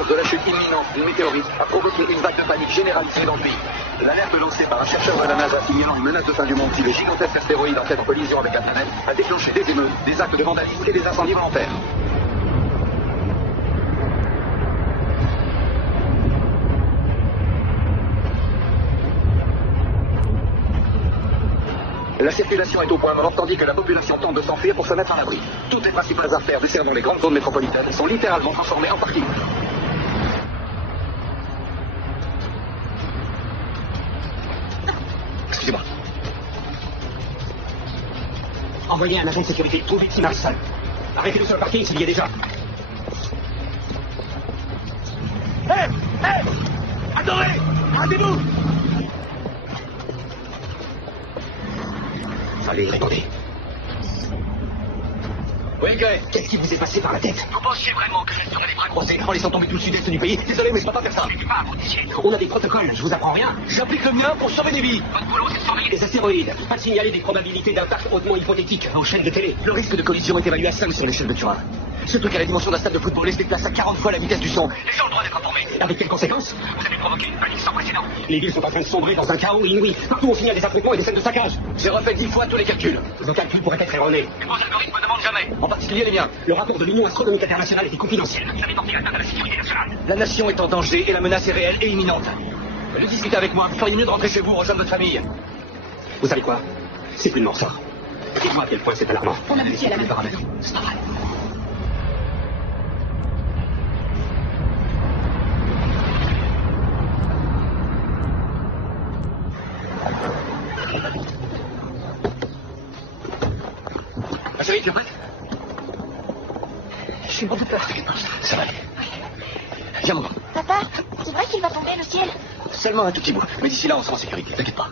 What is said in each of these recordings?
L'annonce de la chute imminente d'une météorite a provoqué une vague de panique généralisée dans le pays. L'alerte lancée par un chercheur de la NASA signalant une menace de fin du monde si le gigantesque astéroïde entrait en collision avec la planète a déclenché des émeutes, des actes de vandalisme et des incendies volontaires. La circulation est au point mort tandis que la population tente de s'enfuir pour se mettre à l'abri. Toutes les principales artères desservant les grandes zones métropolitaines sont littéralement transformées en parkings. Excusez-moi. Envoyez un agent de sécurité, tout vite, Marissal. Arrêtez-le sur le parking s'il y est déjà. Hé! Hé! Attendez! Arrêtez-vous! Allez, répondez. Oui, Gray. Qu'est-ce qui vous est passé par la tête? Vous pensiez vraiment que je serais les bras croisés En laissant tomber tout le sud-est du pays? Désolé, mais je peux pas faire ça. C'est pas un policier. On a des protocoles, je vous apprends rien. J'applique le mien pour sauver des vies. Votre boulot, c'est de surveiller Des astéroïdes, pas de signaler des probabilités d'impact hautement hypothétiques aux chaînes de télé. Le risque de collision est évalué à 5 sur l'échelle de Turin. Ce truc à la dimension d'un stade de football et se déplace à 40 fois la vitesse du son. Les gens ont le droit d'être informés. Avec quelles conséquences? Vous avez provoqué une panique sans précédent. Les villes sont en train de sombrer dans un chaos inouï. Partout on finit à des affrontements et des scènes de saccage. J'ai refait 10 fois tous les calculs. Vos calculs pourraient être erronés. Et vos algorithmes ne demandent jamais. En particulier les miens. Le rapport de l'Union astronomique internationale était confidentiel. Vous avez porté atteinte à la sécurité nationale. La nation est en danger et la menace est réelle et imminente. Le discutez avec moi. Vous feriez mieux de rentrer chez vous, rejoindre votre famille. Vous savez quoi? C'est plus de mon ressort. Dites-moi à quel point c'est alarmant. On a aboutit à la même paramètres. C'est pas vrai. Ah, chérie, tu es prête? Je suis mort de peur. Ça va aller. Viens, mon grand. Papa, c'est vrai qu'il va tomber le ciel? Seulement un tout petit bout. Mais d'ici là, on sera en sécurité. T'inquiète pas.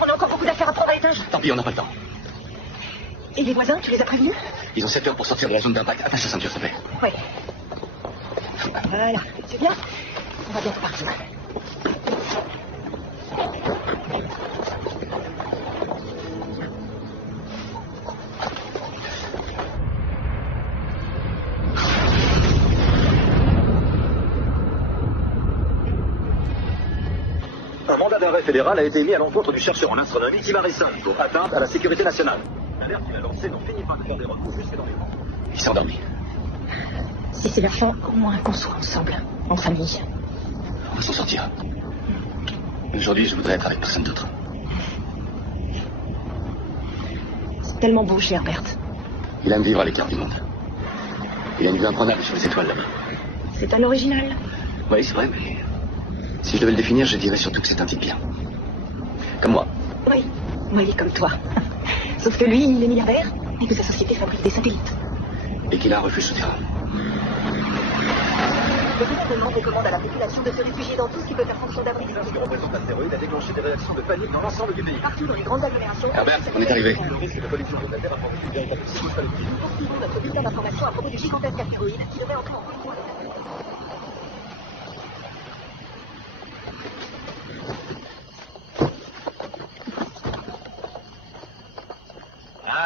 On a encore beaucoup d'affaires à prendre à l'étage. Tant pis, on n'a pas le temps. Et les voisins, tu les as prévenus? Ils ont 7 heures pour sortir de la zone d'impact. Attache la ceinture, s'il te plaît. Oui. Voilà, c'est bien. On va bientôt partir. Un mandat d'arrêt fédéral a été émis à l'encontre du chercheur en astronomie Tim Harrison pour atteinte à la sécurité nationale. L'alerte qu'il a lancée n'en finit pas de faire des recours jusque dans les rangs. Il s'est endormi. Si c'est la fin, au moins qu'on soit ensemble, en famille. On va s'en sortir. Aujourd'hui, je voudrais être avec personne d'autre. C'est tellement beau chez Herbert. Il aime vivre à l'écart du monde. Il a une vue imprenable sur les étoiles là-bas. C'est un original. Oui, c'est vrai, mais si je devais le définir, je dirais surtout que c'est un type bien. Comme moi. Oui, oui, comme toi. Sauf que lui, il est milliardaire et que sa société fabrique des satellites. Et qu'il a un refuge souterrain. Le gouvernement recommande à la population de se réfugier dans tout ce qui peut faire fonction d'abri des Ce que représente l'astéroïde a déclenché des réactions de panique dans l'ensemble du pays. partout dans les grandes agglomérations. Herbert, on est arrivé. Nous Le risque de collision de la Terre a provoqué une véritable psychose. poursuivons notre bulletin d'information à propos du gigantesque astéroïde qui devrait entrer en collision avec la Terre.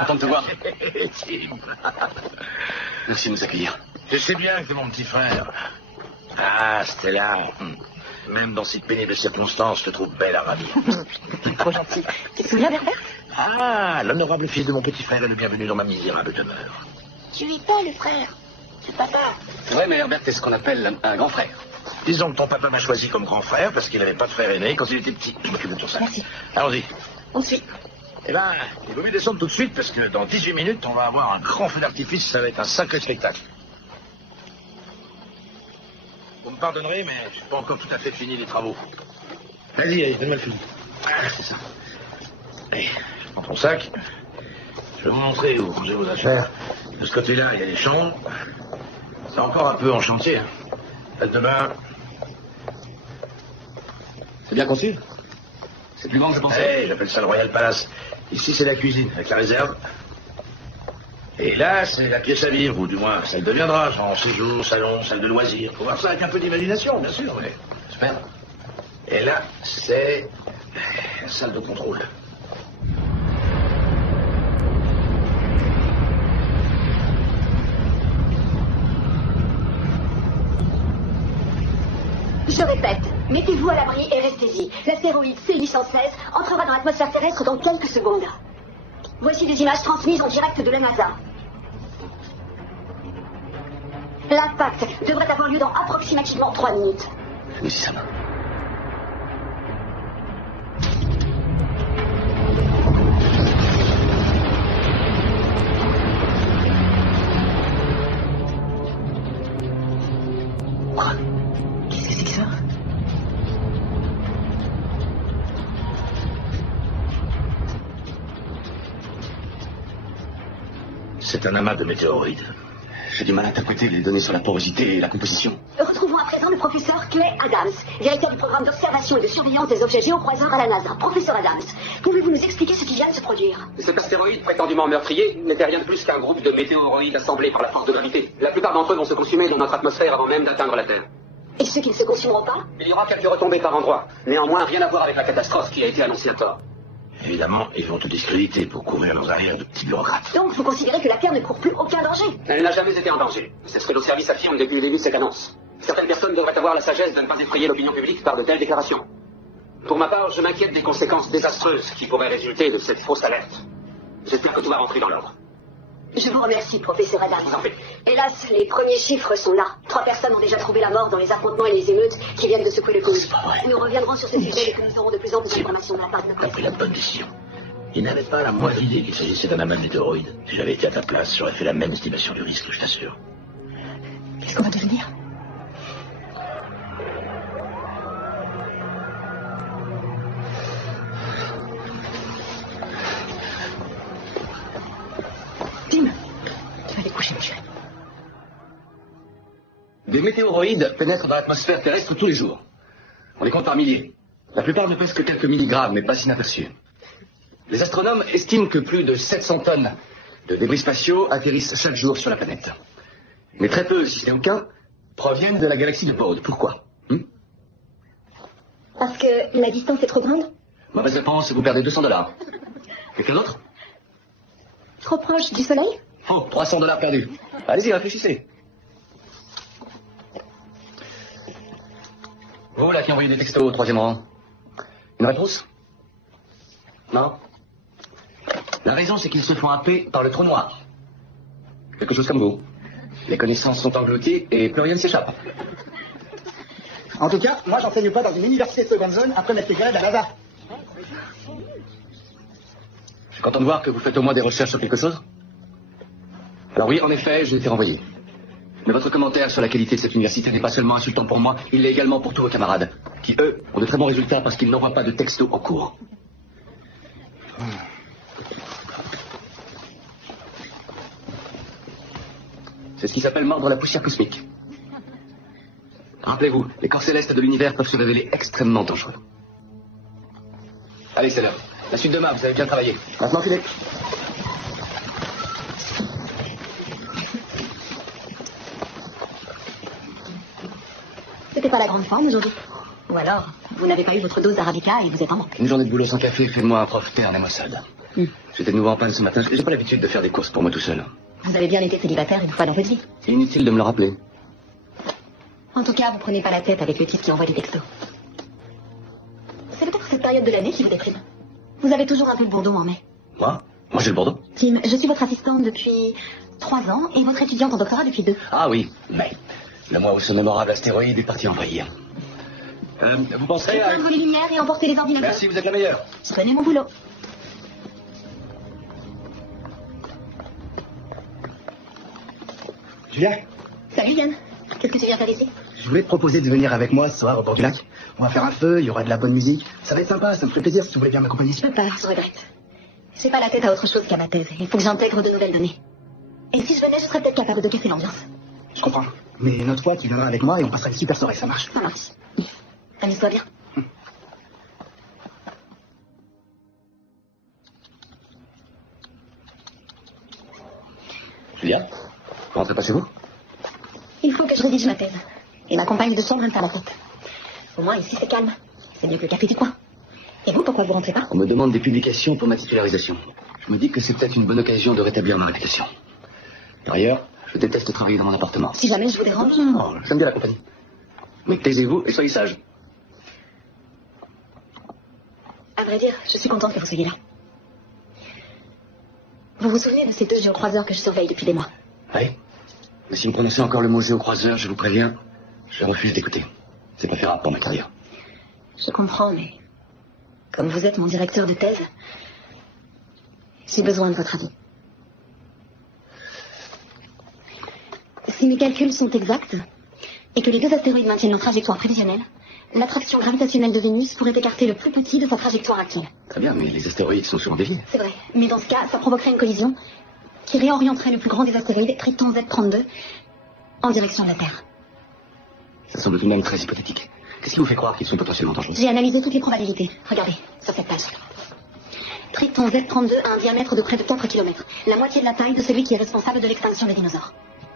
Content de te voir. Tim. Merci de nous accueillir. Je sais bien que c'est mon petit frère. Ah, Stella. Même dans ces pénibles circonstances, je te trouve belle à ravir. Trop gentil. Tu te souviens d'Herbert? Ah, l'honorable fils de mon petit frère est le bienvenu dans ma misérable demeure. Tu es pas le frère. C'est papa. C'est vrai, mais Herbert est ce qu'on appelle un grand frère. Disons que ton papa m'a choisi comme grand frère parce qu'il n'avait pas de frère aîné quand il était petit. Je m'occupe de tout ça. Merci. Allons-y. On te suit. Eh ben, il vaut mieux descendre tout de suite parce que dans 18 minutes, on va avoir un grand feu d'artifice. Ça va être un sacré spectacle. Vous me pardonnerez, mais je n'ai pas encore tout à fait fini les travaux. Vas-y, allez, donne-moi le fusil. Ah, c'est ça. Allez, prends ton sac. Je vais vous montrer où ranger vos affaires. De ce côté-là, il y a les chambres. C'est encore un peu en chantier. Hein. Salle de bain. C'est bien conçu. C'est plus grand que je pensais. Hey, j'appelle ça le Royal Palace. Ici, c'est la cuisine, avec la réserve. Et là, c'est la pièce à vivre, ou du moins, ça le deviendra, genre séjour, salon, salle de loisirs. Faut voir ça avec un peu d'imagination, bien sûr, mais j'espère. Et là, c'est la salle de contrôle. Je répète, mettez-vous à l'abri et restez-y. L'astéroïde C816 entrera dans l'atmosphère terrestre dans quelques secondes. Voici des images transmises en direct de la NASA. L'impact devrait avoir lieu dans approximativement 3 minutes. Oui, ça va. Quoi? Qu'est-ce que c'est que ça? C'est un amas de météorites. J'ai du mal à interpréter les données sur la porosité et la composition. Retrouvons à présent le professeur Clay Adams, directeur du programme d'observation et de surveillance des objets géocroiseurs à la NASA. Professeur Adams, pouvez-vous nous expliquer ce qui vient de se produire? Cet astéroïde prétendument meurtrier n'était rien de plus qu'un groupe de météoroïdes assemblés par la force de gravité. La plupart d'entre eux vont se consumer dans notre atmosphère avant même d'atteindre la Terre. Et ceux qui ne se consumeront pas? Il y aura quelques retombées par endroits. Néanmoins, rien à voir avec la catastrophe qui a été annoncée à tort. Évidemment, ils vont tout discréditer pour couvrir leurs arrières de petits bureaucrates. Donc vous considérez que la Terre ne court plus aucun danger? Elle n'a jamais été en danger. C'est ce que nos services affirment depuis le début de cette annonce. Certaines personnes devraient avoir la sagesse de ne pas effrayer l'opinion publique par de telles déclarations. Pour ma part, je m'inquiète des conséquences désastreuses qui pourraient résulter de cette fausse alerte. J'espère que tout va rentrer dans l'ordre. Je vous remercie, professeur Adams. Je vous en prie. Hélas, les premiers chiffres sont là. 3 personnes ont déjà trouvé la mort dans les affrontements et les émeutes qui viennent de secouer le pays. Nous reviendrons sur ce sujet dès que nous aurons de plus en plus d'informations de la part de notre T'as pris la bonne décision. Il n'avait pas la moindre idée qu'il s'agissait d'un amas de météoroïdes. Si j'avais été à ta place, j'aurais fait la même estimation du risque, je t'assure. Qu'est-ce qu'on va devenir? Tim, tu vas aller coucher, mon chéri. Des météoroïdes pénètrent dans l'atmosphère terrestre tous les jours. On les compte par milliers. La plupart ne pèsent que quelques milligrammes, mais pas inaperçus. Les astronomes estiment que plus de 700 tonnes de débris spatiaux atterrissent chaque jour sur la planète. Mais très peu, si ce n'est aucun, proviennent de la galaxie de Bode. Pourquoi? Parce que la distance est trop grande? Mauvaise réponse, vous perdez $200. Quelqu'un d'autre? Trop proche du Soleil? Oh, $300 perdus. Allez-y, réfléchissez. Vous, là, qui envoyez des textos au 3e rang. Une réponse? Non? La raison, c'est qu'ils se font happer par le trou noir. Quelque chose comme vous. Les connaissances sont englouties et plus rien ne s'échappe. En tout cas, moi, j'enseigne pas dans une université de seconde zone après m'être égaré de la NASA. Je suis content de voir que vous faites au moins des recherches sur quelque chose. Alors oui, en effet, j'ai été renvoyé. Mais votre commentaire sur la qualité de cette université n'est pas seulement insultant pour moi, il l'est également pour tous vos camarades, qui, eux, ont de très bons résultats parce qu'ils n'envoient pas de textos en cours. C'est ce qui s'appelle mordre la poussière cosmique. Rappelez-vous, les corps célestes de l'univers peuvent se révéler extrêmement dangereux. Allez, c'est l'heure. La suite demain, vous avez bien travaillé. Maintenant, filez. C'était pas la grande forme aujourd'hui. Ou alors, vous n'avez pas eu votre dose d'arabica et vous êtes en manque. Une journée de boulot sans café fait de moi un prof terne et maussade. J'étais de nouveau en panne ce matin. J'ai pas l'habitude de faire des courses pour moi tout seul. Vous avez bien été célibataire une fois dans votre vie. Inutile de me le rappeler. En tout cas, vous prenez pas la tête avec le type qui envoie des textos. C'est peut-être cette période de l'année qui vous déprime. Vous avez toujours un peu le bourdon en mai. Moi j'ai le Bordeaux. Tim, je suis votre assistante depuis 3 ans et votre étudiante en doctorat depuis 2. Ah oui, mais le mois où ce mémorable astéroïde est parti envahir. Vous penserez à... Éteindre les lumières et emporter les ordinateurs. Merci, vous êtes la meilleure. Prenez mon boulot. Julia, Salut Yann. Qu'est-ce que tu viens faire ici? je voulais te proposer de venir avec moi ce soir au bord du lac. On va faire un feu, il y aura de la bonne musique. Ça va être sympa, ça me ferait plaisir si tu voulais bien m'accompagner. Je peux pas, je regrette. J'ai pas la tête à autre chose qu'à ma thèse. Il faut que j'intègre de nouvelles données. Et si je venais, je serais peut-être capable de casser l'ambiance. Je comprends. Mais une autre fois, tu viendras avec moi et on passera une super soirée, ça marche. Ça marche. Amuse-toi bien. Julia, vous rentrez pas chez vous? Il faut que je rédige ma thèse. Et ma compagne de chambre me faire la tête. Au moins, ici, c'est calme. C'est mieux que le café du coin. Et vous, pourquoi vous rentrez pas? On me demande des publications pour ma titularisation. Je me dis que c'est peut-être une bonne occasion de rétablir ma réputation. Par ailleurs, je déteste travailler dans mon appartement. Si jamais je vous dérange... Non, j'aime bien la compagnie. Mais taisez-vous et soyez sages. À vrai dire, je suis contente que vous soyez là. Vous vous souvenez de ces deux géocroiseurs que je surveille depuis des mois? Oui. Mais si vous prononcez encore le mot géocroiseur, je vous préviens, je refuse d'écouter. C'est préférable pour ma carrière. Je comprends, mais comme vous êtes mon directeur de thèse, j'ai besoin de votre avis. Si mes calculs sont exacts, et que les deux astéroïdes maintiennent leur trajectoire prévisionnelle, l'attraction gravitationnelle de Vénus pourrait écarter le plus petit de sa trajectoire actuelle. Très bien, mais les astéroïdes sont souvent déviés. C'est vrai, mais dans ce cas, ça provoquerait une collision qui réorienterait le plus grand des astéroïdes, Triton Z32, en direction de la Terre. Ça semble tout de même très hypothétique. Qu'est-ce qui vous fait croire qu'ils sont potentiellement dangereux? J'ai analysé toutes les probabilités. Regardez, sur cette page. Triton Z32 a un diamètre de près de 4 km, la moitié de la taille de celui qui est responsable de l'extinction des dinosaures.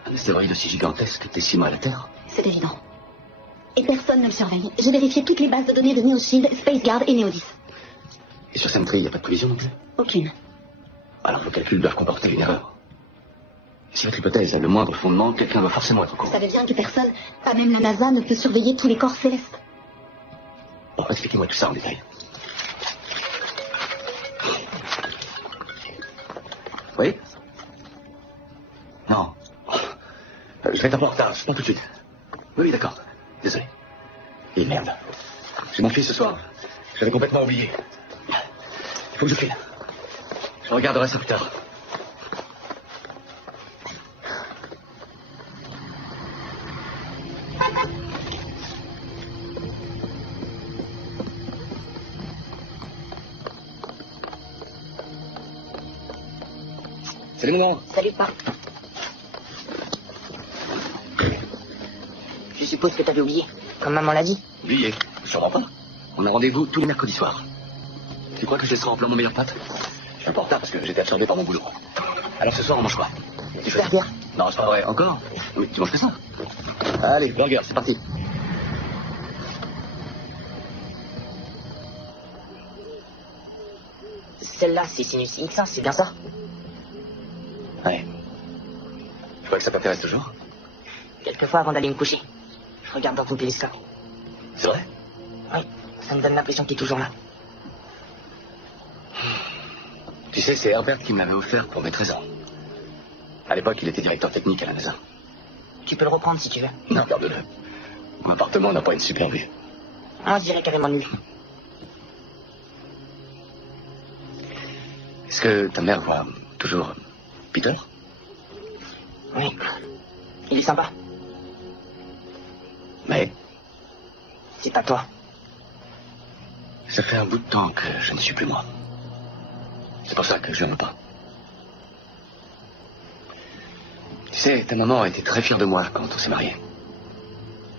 Un astéroïde aussi gigantesque décimera la Terre? C'est évident. Et personne ne le surveille. J'ai vérifié toutes les bases de données de NeoShield, SpaceGuard et Neodis. Et sur Sentry, il n'y a pas de collision non plus? Aucune. Alors vos calculs doivent comporter une erreur. Si votre hypothèse a le moindre fondement, quelqu'un doit forcément être au Vous courant. savez bien que personne, pas même la NASA, ne peut surveiller tous les corps célestes. Bon, expliquez-moi tout ça en détail. Oui? Non. Je vais être un peu en retard, je prends tout de suite. Oui, d'accord. Désolé. Et merde. J'ai mon fils ce soir. J'avais complètement oublié. Il faut que je file. Je regarderai ça plus tard. Salut mon grand. Salut, pas. Je suppose que t'avais oublié, comme maman l'a dit. Oublié. Sûrement pas. On a rendez-vous tous les mercredis soirs. Tu crois que je laisserai en plein mon meilleur pâte? Je suis un peu en retard parce que j'étais absorbé par mon boulot. Alors ce soir, on mange quoi? Tu fais Burger. Non, c'est pas vrai. Encore? Oui, tu manges que ça. Allez, burger, c'est parti. Celle-là, c'est sinus X1, c'est bien ça? Ouais. Je crois que ça t'intéresse toujours. Quelquefois, avant d'aller me coucher, je regarde dans ton télescope. C'est vrai? Oui, ça me donne l'impression qu'il est toujours là. Tu sais, c'est Herbert qui me l'avait offert pour mes 13 ans. À l'époque, il était directeur technique à la NASA. Tu peux le reprendre si tu veux. Non, garde-le. Mon appartement n'a pas une super vue. Moi, je dirais carrément nul. Est-ce que ta mère voit toujours Peter? Oui. Il est sympa. Mais C'est à toi. ça fait un bout de temps que je ne suis plus moi. C'est pour ça que je n'en veux pas. Tu sais, ta maman était très fière de moi quand on s'est mariés.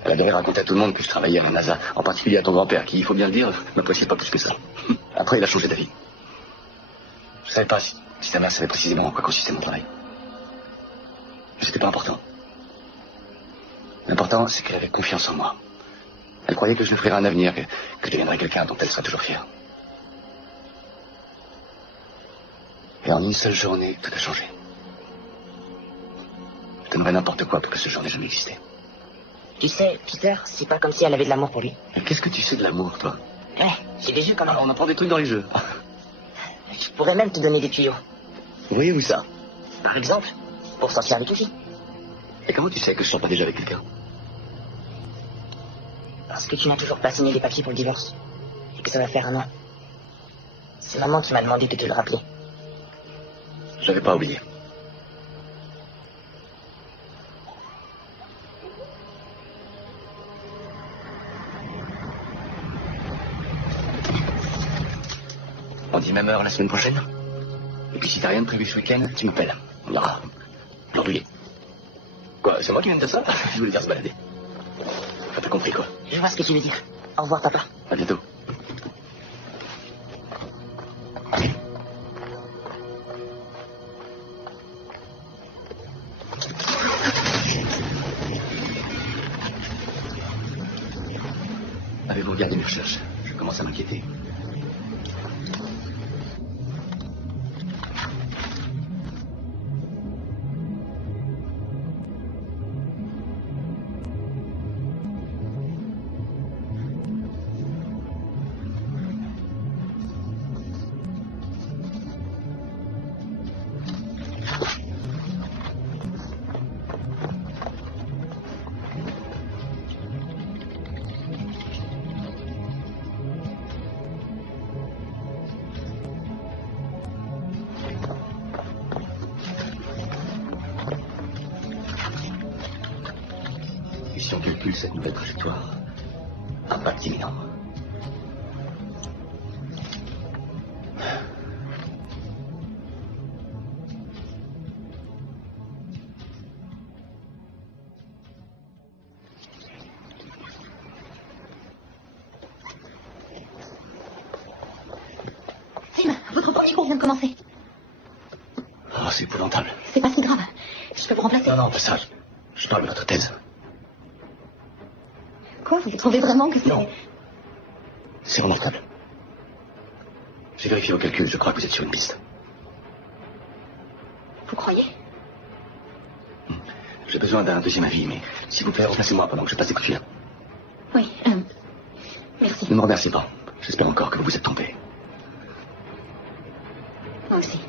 Elle adorait raconter à tout le monde que je travaillais à la NASA, en particulier à ton grand-père, qui, il faut bien le dire, m'appréciait pas plus que ça. Après, il a changé d'avis. Je savais pas si ta mère savait précisément en quoi consistait mon travail. Mais c'était pas important. L'important, c'est qu'elle avait confiance en moi. Elle croyait que je lui ferais un avenir, que je deviendrais quelqu'un dont elle serait toujours fière. Et en une seule journée, tout a changé. Je donnerais n'importe quoi pour que ce jour n'ait jamais existé. Tu sais, Peter, c'est pas comme si elle avait de l'amour pour lui. Mais qu'est-ce que tu sais de l'amour, toi? Ouais, j'ai des jeux quand même. Alors, on apprend des trucs dans les jeux. Je pourrais même te donner des tuyaux. Voyez-vous ça? Par exemple, pour sortir avec une fille. Et comment tu sais que je sors pas déjà avec quelqu'un? Parce que tu n'as toujours pas signé les papiers pour le divorce. Et que ça va faire 1 an. C'est maman qui m'a demandé de te le rappeler. J'avais pas oublié. On dit même heure la semaine prochaine. Et puis si t'as rien de prévu ce week-end, tu m'appelles. On ira l'enrouiller. Quoi, c'est moi qui viens de dire ça? Je voulais dire se balader. Enfin, t'as compris quoi. Je vois ce que tu veux dire. Au revoir, papa. À bientôt. Avez-vous regardé mes recherches? Je commence à m'inquiéter. calcule cette nouvelle trajectoire. Impact imminent. Tim, votre premier cours vient de commencer. Oh, c'est épouvantable. C'est pas si grave. Je peux vous remplacer. Non, pas ça. Je parle de votre thèse. Quoi, vous trouvez vraiment que c'est... Non. C'est remarquable. J'ai vérifié vos calculs, je crois que vous êtes sur une piste. Vous croyez? J'ai besoin d'un deuxième avis, mais s'il vous plaît, remplacez-moi pendant que je passe des coups de fil. Oui, merci. Ne me remerciez pas. J'espère encore que vous vous êtes trompé. Moi aussi.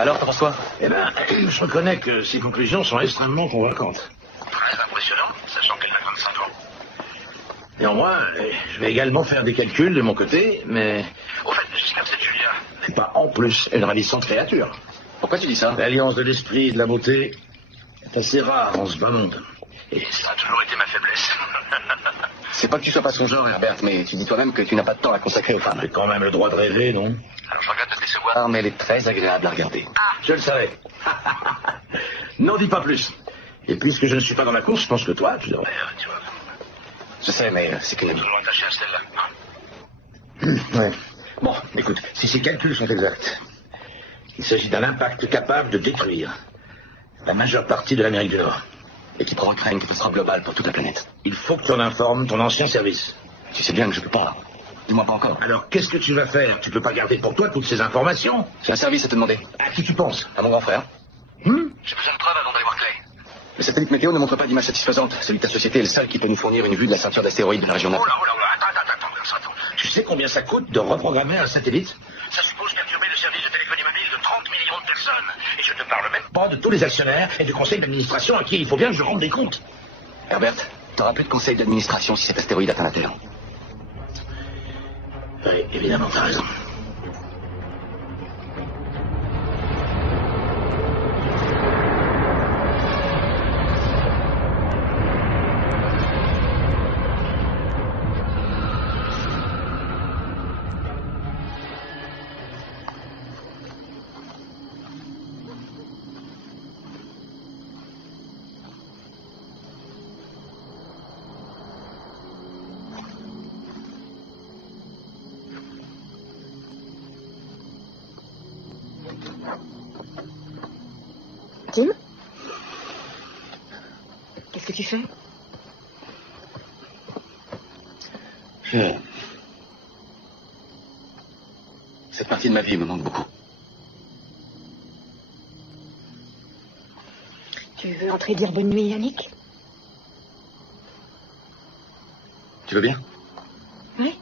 Alors, t'en penses quoi? Eh ben, je reconnais que ces conclusions sont extrêmement convaincantes. Très impressionnant, sachant qu'elle a 25 ans. Néanmoins, je vais également faire des calculs de mon côté, mais... Au fait, j'espère que cette Julia n'est pas en plus une ravissante créature. Pourquoi tu dis ça? L'alliance de l'esprit et de la beauté est assez rare en ce bas monde. Et ça a toujours été ma faiblesse. C'est pas que tu sois pas son genre, Herbert, mais tu dis toi-même que tu n'as pas de temps à consacrer aux femmes. J'ai quand même le droit de rêver, non? Alors je regrette de te décevoir, mais elle est très agréable à regarder. Ah, je le savais. N'en dis pas plus. Et puisque je ne suis pas dans la course, je pense que toi, tu devrais... tu vois... Je sais, mais c'est qu'une amie. Toujours attaché à celle-là. Ouais. Bon, écoute, si ces calculs sont exacts, il s'agit d'un impact capable de détruire la majeure partie de l'Amérique du Nord. Et qui provoquera une catastrophe globale pour toute la planète. Il faut que tu en informes ton ancien service. Tu sais bien que je peux pas. Dis-moi pas encore. Alors, qu'est-ce que tu vas faire? Tu peux pas garder pour toi toutes ces informations? J'ai un service à te demander. À qui tu penses? À mon grand frère. J'ai besoin de preuves avant d'aller voir Clay. Le satellite météo ne montre pas d'image satisfaisante. Celui de ta société est le seul qui peut nous fournir une vue de la ceinture d'astéroïdes de la région 9. Oh là, attends. Tu sais combien ça coûte de reprogrammer un satellite? Ça suppose perturber le service de téléphonie mobile de 30 millions de personnes. Et je ne parle même pas de tous les actionnaires et du conseil d'administration à qui il faut bien que je rende des comptes. Herbert, t'auras plus de conseil d'administration si cet astéroïde atteint la Terre. Oui, évidemment, t'as raison. Tim? Qu'est-ce que tu fais? Cette partie de ma vie me manque beaucoup. Tu veux entrer dire bonne nuit, Yannick? Tu veux bien? Oui.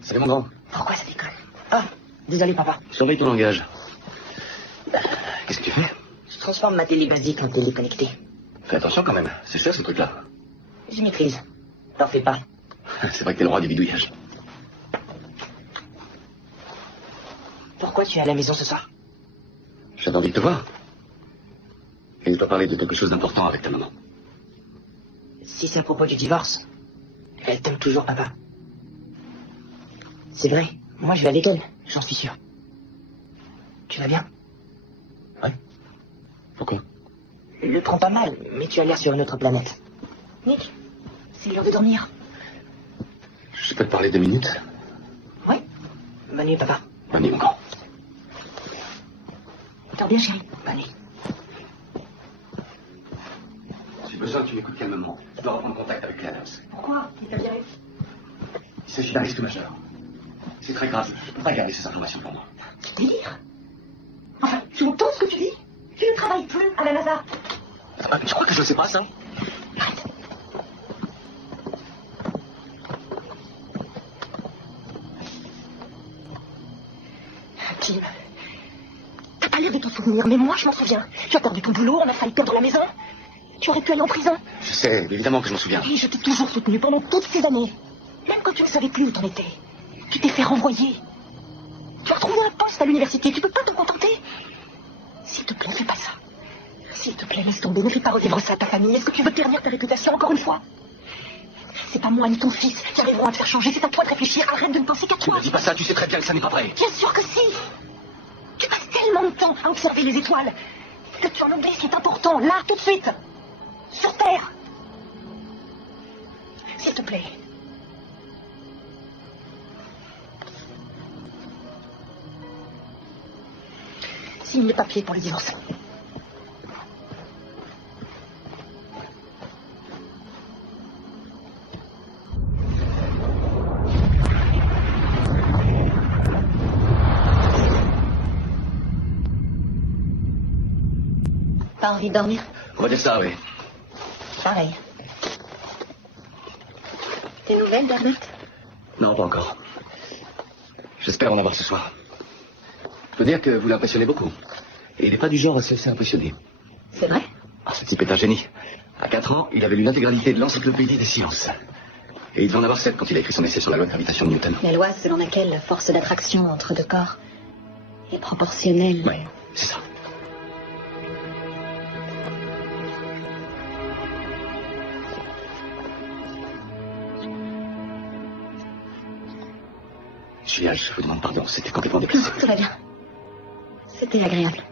Salut mon grand. Pourquoi ça déconne? Ah, désolé papa. Surveille ton langage. Qu'est-ce que tu fais? Je transforme ma télé basique en télé connectée. Fais attention quand même. C'est cher ce truc-là. Je maîtrise. T'en fais pas. C'est vrai que t'es le roi du bidouillage. Pourquoi tu es à la maison ce soir? J'avais envie de te voir. Et je dois parler de quelque chose d'important avec ta maman. Si c'est à propos du divorce, elle t'aime toujours, papa. C'est vrai. Moi, je vais avec elle. J'en suis sûr. Tu vas bien? Oui. Pourquoi? Le prends pas mal, mais tu as l'air sur une autre planète. Nick, c'est l'heure de dormir. Je peux te parler 2 minutes? Oui. Bonne nuit, papa. Bonne nuit, mon grand. Dors bien, chérie. Bonne nuit. J'ai besoin que tu m'écoutes calmement. Je dois reprendre contact avec Claire. Pourquoi? Il t'a viré? Il s'agit d'un risque majeur. C'est très grave. Je ne peux pas garder ces informations pour moi. Délire. Enfin, tu entends ce que tu dis? Tu ne travailles plus à la NASA. Ah, tu crois que je ne sais pas, ça? Arrête. Tim, t'as pas l'air de t'en souvenir, mais moi je m'en souviens. Tu as perdu ton boulot, on a failli perdre la maison. Tu aurais pu aller en prison. Je sais, évidemment que je m'en souviens. Et je t'ai toujours soutenu pendant toutes ces années. Même quand tu ne savais plus où t'en étais. Tu t'es fait renvoyer. Tu as retrouvé un poste à l'université. Tu peux pas t'en contenter. S'il te plaît, ne fais pas ça. S'il te plaît, laisse tomber. Ne fais pas revivre ça à ta famille. Est-ce que tu veux ternir ta réputation encore une fois? C'est pas moi ni ton fils qui arriveront à te faire changer. C'est à toi de réfléchir. Arrête de ne penser qu'à toi. Ne dis pas ça, tu sais très bien que ça n'est pas vrai. Bien sûr que si. Tu passes tellement de temps à observer les étoiles que tu en oublies ce qui est important, là, tout de suite. Sur Terre. S'il te plaît. Signe le papier pour le divorce. Pas envie de dormir? On va dire ça, oui. Pareil. Tes nouvelles d'Herbert? Non, pas encore. J'espère en avoir ce soir. Je peux dire que vous l'impressionnez beaucoup. Et il n'est pas du genre à se laisser impressionner. C'est vrai? Ah, ce type est un génie. À 4 ans, il avait lu l'intégralité de l'encyclopédie des sciences. Et il devait en avoir 7 quand il a écrit son essai sur la loi de gravitation de Newton. La loi selon laquelle la force d'attraction entre deux corps est proportionnelle. Oui, c'est ça. Julia, je vous demande pardon, c'était complètement déplacé. Tout va bien. C'était agréable.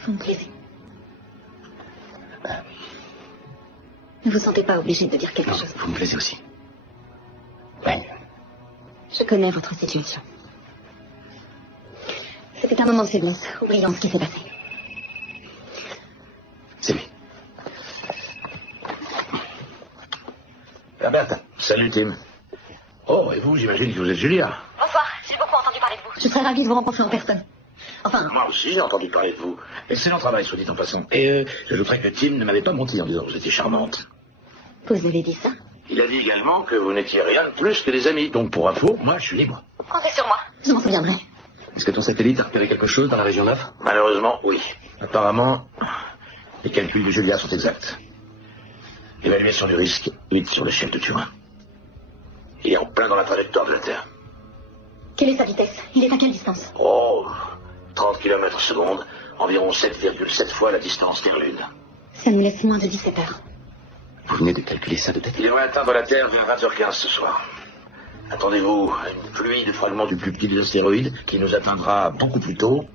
Vous me plaisez. Ne vous sentez pas obligé de dire quelque Non, chose. vous me plaisez aussi. Oui. Je connais votre situation. C'était un moment de faiblesse. Oublions ce qui s'est passé. C'est lui. Herbert. Salut, Tim. Oh, et vous, j'imagine que vous êtes Julia. Bonsoir, j'ai beaucoup entendu parler de vous. Je serais ravie de vous rencontrer en personne. Enfin, Moi aussi, j'ai entendu parler de vous. Excellent travail, soit dit en passant. Et j'ajouterais que Tim ne m'avait pas menti en disant que vous étiez charmante. vous avez dit ça? Il a dit également que vous n'étiez rien de plus que des amis. Donc, pour info, moi, je suis libre. Comptez sur moi. Je m'en souviendrai. Est-ce que ton satellite a repéré quelque chose dans la région 9? Malheureusement, oui. Apparemment, les calculs de Julia sont exacts. Évaluation du risque, 8 sur l'échelle de Turin. Il est en plein dans la trajectoire de la Terre. Quelle est sa vitesse? Il est à quelle distance? Oh, 30 km/s, environ 7,7 fois la distance Terre-Lune. Ça nous laisse moins de 17 heures. Vous venez de calculer ça de tête? Il devrait atteindre la Terre vers 20h15 ce soir. Attendez-vous à une pluie de fragments du plus petit des astéroïdes qui nous atteindra beaucoup plus tôt.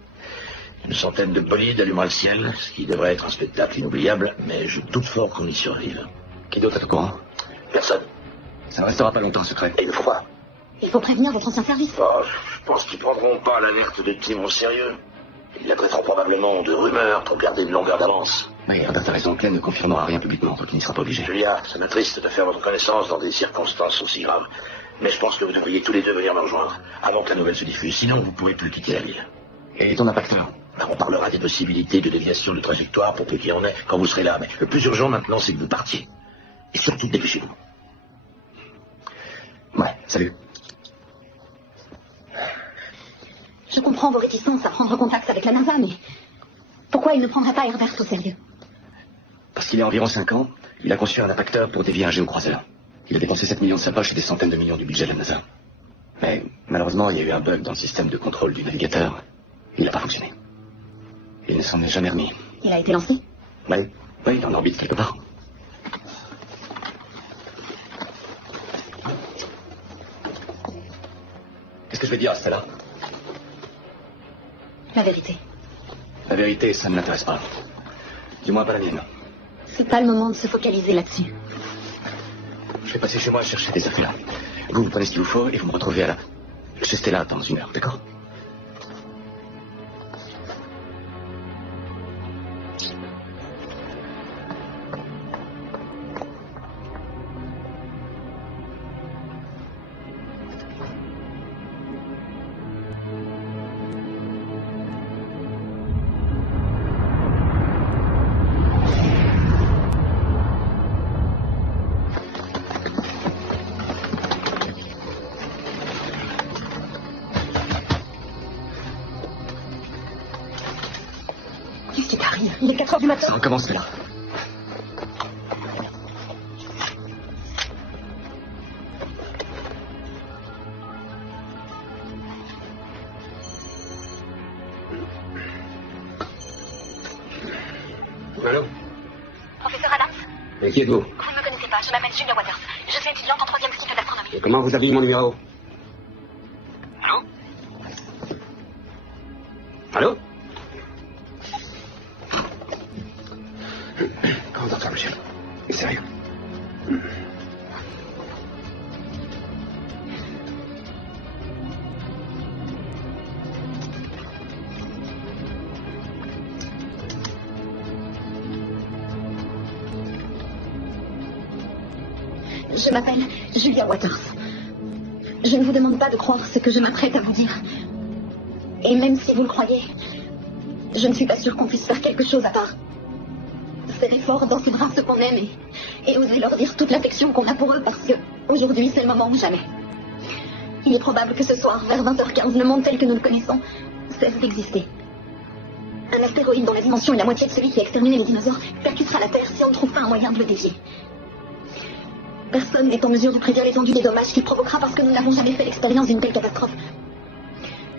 Une centaine de bolides allumera le ciel, ce qui devrait être un spectacle inoubliable, mais je doute fort qu'on y survive. Qui d'autre est au courant? Personne. Ça ne restera pas longtemps secret. Et le froid. Il faut prévenir votre ancien service. Oh, je pense qu'ils prendront pas l'alerte de Tim au sérieux. Ils la traiteront probablement de rumeur pour garder une longueur d'avance. Oui, Herbert a raison, Glenn ne confirmera rien publiquement, donc il n'y sera pas obligé. Julia, ça m'attriste de faire votre connaissance dans des circonstances aussi graves. Mais je pense que vous devriez tous les deux venir me rejoindre avant que la nouvelle se diffuse. Sinon, vous ne pourrez plus quitter la ville. Et ton impacteur? On parlera des possibilités de déviation de trajectoire pour peu qu'il y en ait quand vous serez là. Mais le plus urgent maintenant, c'est que vous partiez. Et surtout, dépêchez-vous. Ouais, salut. Je comprends vos réticences à prendre contact avec la NASA, mais pourquoi il ne prendrait pas Herbert au sérieux? Parce qu'il y a environ 5 ans, il a conçu un impacteur pour dévier un géocroiseur. Il a dépensé 7 millions de sa poche et des centaines de millions du budget de la NASA. Mais malheureusement, il y a eu un bug dans le système de contrôle du navigateur. Il n'a pas fonctionné. Il ne s'en est jamais remis. Il a été lancé? Oui, il est en orbite quelque part. Qu'est-ce que je vais dire à Stella? La vérité. La vérité, ça ne m'intéresse pas. Du moins pas la mienne. C'est pas le moment de se focaliser là-dessus. Je vais passer chez moi chercher des affaires. Vous prenez ce qu'il vous faut et vous me retrouvez chez Stella dans 1 heure, d'accord? rire. Il est 4 heures du matin. Ça recommence là. Allô? Professeur Adams, Et qui êtes-vous? vous ne me connaissez pas, je m'appelle Julia Waters. Je suis étudiante en 3e cycle d'astronomie. Et comment vous avez eu mon numéro? Allô? Allô? Comment ça, monsieur? Sérieux? Je m'appelle Julia Waters. Je ne vous demande pas de croire ce que je m'apprête à vous dire. Et même si vous le croyez, je ne suis pas sûre qu'on puisse faire quelque chose à part serrer fort dans ses bras ceux qu'on aime et oser leur dire toute l'affection qu'on a pour eux, parce que aujourd'hui c'est le moment ou jamais. Il est probable que ce soir, vers 20h15, le monde tel que nous le connaissons cesse d'exister. Un astéroïde dont la dimension est la moitié de celui qui a exterminé les dinosaures percutera la Terre si on ne trouve pas un moyen de le dévier. Personne n'est en mesure de prédire l'étendue des dommages qu'il provoquera parce que nous n'avons jamais fait l'expérience d'une telle catastrophe.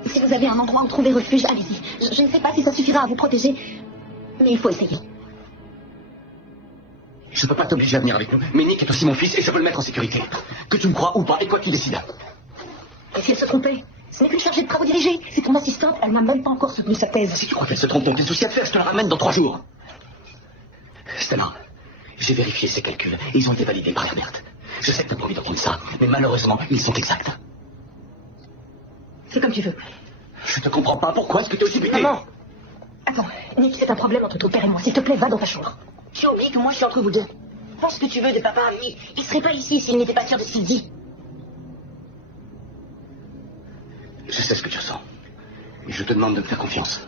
Si vous avez un endroit où trouver refuge, allez-y. Je ne sais pas si ça suffira à vous protéger, mais il faut essayer. Je ne peux pas t'obliger à venir avec nous, mais Nick est aussi mon fils et je veux le mettre en sécurité. Que tu me crois ou pas, et toi tu décides. Et si elle se trompait? Ce n'est qu'une chargée de travaux dirigés. C'est ton assistante, elle n'a même pas encore soutenu sa thèse. Si tu crois qu'elle se trompe, donc quel souci à te faire, je te la ramène dans 3 jours. Stella, j'ai vérifié ces calculs et ils ont été validés par Herbert. Je sais que t'as pas envie d'entendre ça, mais malheureusement, ils sont exacts. C'est comme tu veux. Je ne comprends pas, pourquoi est-ce que t'es aussi buté? Maman! Attends, Nick, c'est un problème entre ton père et moi. S'il te plaît, va dans ta chambre. Tu oublies que moi je suis entre vous deux. Pense ce que tu veux de papa, mais il serait pas ici s'il n'était pas sûr de ce qu'il dit. Je sais ce que tu ressens. Et je te demande de me faire confiance.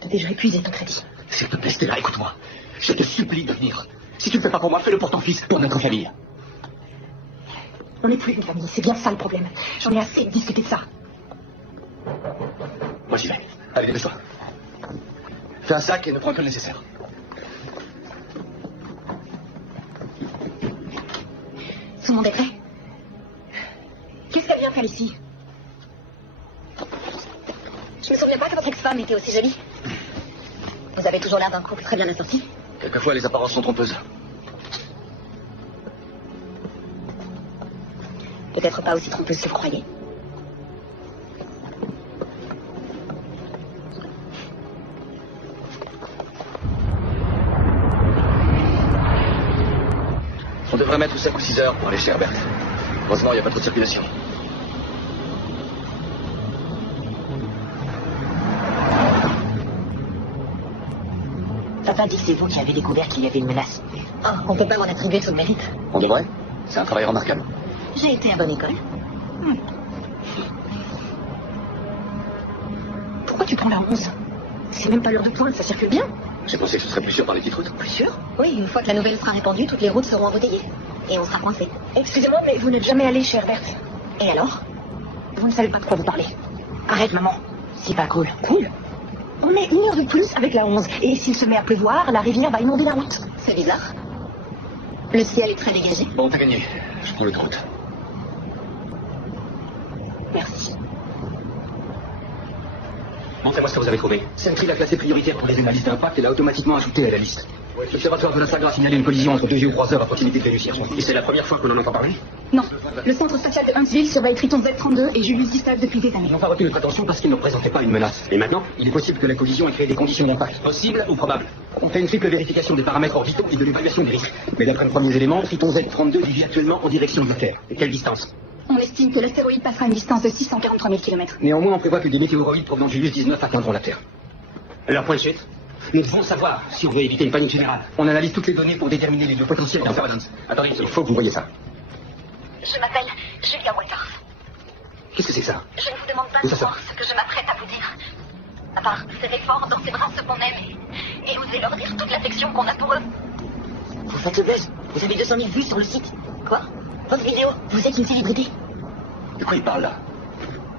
T'as déjà épuisé ton crédit. S'il te plaît, Stella, écoute-moi. Je te supplie de venir. Si tu ne le fais pas pour moi, fais-le pour ton fils, pour notre famille. On n'est plus une famille, c'est bien ça le problème. J'en ai assez de discuter de ça. Moi j'y vais. Allez, dépêche-toi. Fais un sac et ne prends que le nécessaire. Tout le monde est prêt? Qu'est-ce qu'elle vient faire ici? Je me souviens pas que votre ex-femme était aussi jolie. Vous avez toujours l'air d'un couple très bien assorti. Quelquefois, les apparences sont trompeuses. Peut-être pas aussi trompeuse que vous croyez. On devrait mettre 5 ou 6 heures pour aller chez Herbert. Heureusement, il n'y a pas trop de circulation. Papa dit que c'est vous qui avez découvert qu'il y avait une menace. Oh, on peut pas m'en attribuer tout le mérite. On devrait. C'est un travail remarquable. J'ai été à bonne école. Pourquoi tu prends la 11? C'est même pas l'heure de pointe, ça circule bien. J'ai pensé que ce serait plus sûr par les petites routes. Plus sûr? Oui, une fois que la nouvelle sera répandue, toutes les routes seront embouteillées. Et on sera coincé. Excusez-moi, mais vous n'êtes jamais allé chez Herbert. Et alors? Vous ne savez pas de quoi vous parlez. Arrête, maman. C'est pas cool. Cool? On met 1 heure de plus avec la 11. Et s'il se met à pleuvoir, la rivière va inonder la route. C'est bizarre. Le ciel est très dégagé. Bon, t'as gagné. Je prends l'autre route. Merci. Montrez-moi ce que vous avez trouvé. Sentry l'a classé prioritaire pour les analyses d'impact et l'a automatiquement ajouté à la liste. L'observatoire de la Sagra a signalé une collision entre 2 et 3 heures à proximité de Vénus hier soir. Et c'est la première fois qu'on en entend parler? Non. Le centre spatial de Huntsville surveille Triton Z32 et Julius Gustav depuis des années. Ils n'ont pas retenu notre attention parce qu'ils ne représentaient pas une menace. Et maintenant, il est possible que la collision ait créé des conditions d'impact. Possible ou probable? On fait une triple vérification des paramètres orbitaux et de l'évaluation des risques. Mais d'après les premiers éléments, Triton Z32 dévie actuellement en direction de la Terre. Et quelle distance? On estime que l'astéroïde passera une distance de 643 000 km. Néanmoins, on prévoit que des météoroïdes provenant de Julius 19 atteindront la Terre. Alors, point de chute. Nous devons savoir si on veut éviter une panique générale. On analyse toutes les données pour déterminer les lieux potentiels d'intervenance. Attendez, il faut que vous voyez ça. Je m'appelle Julia Waters. Qu'est-ce que c'est que ça? Je ne vous demande pas Où de ça sort? croire ce que je m'apprête à vous dire. À part serrer fort dans ses bras ceux qu'on aime et oser leur dire toute l'affection qu'on a pour eux. Vous faites le buzz. Vous avez 200 000 vues sur le site. Quoi? Votre vidéo. Vous êtes une célébrité. De quoi il parle là?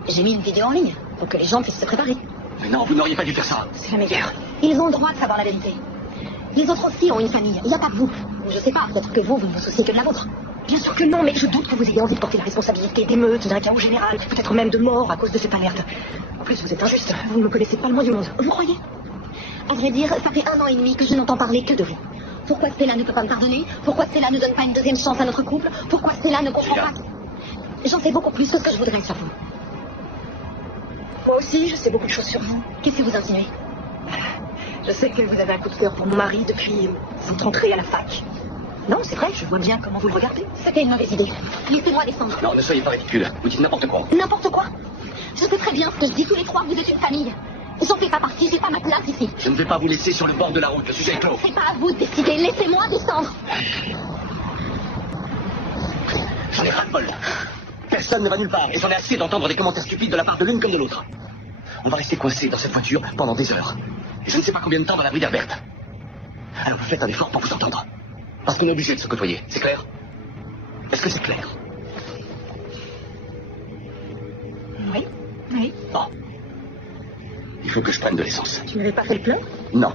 J'ai mis une vidéo en ligne pour que les gens puissent se préparer. Mais non, vous n'auriez pas dû faire ça. C'est la meilleure. Ils ont le droit de savoir la vérité. Les autres aussi ont une famille. Il n'y a pas que vous. Je sais pas, peut-être que vous ne vous souciez que de la vôtre. Bien sûr que non, mais je doute que vous ayez envie de porter la responsabilité d'émeutes, d'un chaos général, peut-être même de mort à cause de cette alerte. En plus, vous êtes injuste. Vous ne me connaissez pas le moins du monde. Vous croyez? À vrai dire, ça fait 1 an et demi que je n'entends parler que de vous. Pourquoi Stella ne peut pas me pardonner? Pourquoi Stella ne donne pas une deuxième chance à notre couple? Pourquoi Stella ne comprend pas? J'en sais beaucoup plus que ce que je voudrais sur vous. Moi aussi, je sais beaucoup de choses sur vous. Qu'est-ce que vous insinuez? Je sais que vous avez un coup de cœur pour mon mari depuis votre entrée à la fac. Non, c'est vrai, je vois bien comment vous le regardez. C'était une mauvaise idée. Laissez-moi descendre. Non, ne soyez pas ridicule. Vous dites n'importe quoi. N'importe quoi? Je sais très bien ce que je dis tous les trois, vous êtes une famille. J'en fais pas partie, j'ai pas ma place ici. Je ne vais pas vous laisser sur le bord de la route. Le sujet est clos. C'est pas à vous de décider, laissez-moi descendre. J'en ai ras-le-bol. Personne ne va nulle part et j'en ai assez d'entendre des commentaires stupides de la part de l'une comme de l'autre. On va rester coincés dans cette voiture pendant des heures. Et je ne sais pas combien de temps dans l'abri d'Herbert. Alors vous faites un effort pour vous entendre. Parce qu'on est obligé de se côtoyer, c'est clair? Est-ce que c'est clair? Oui, oui. Bon. Il faut que je prenne de l'essence. Tu n'avais pas fait le plein? Non.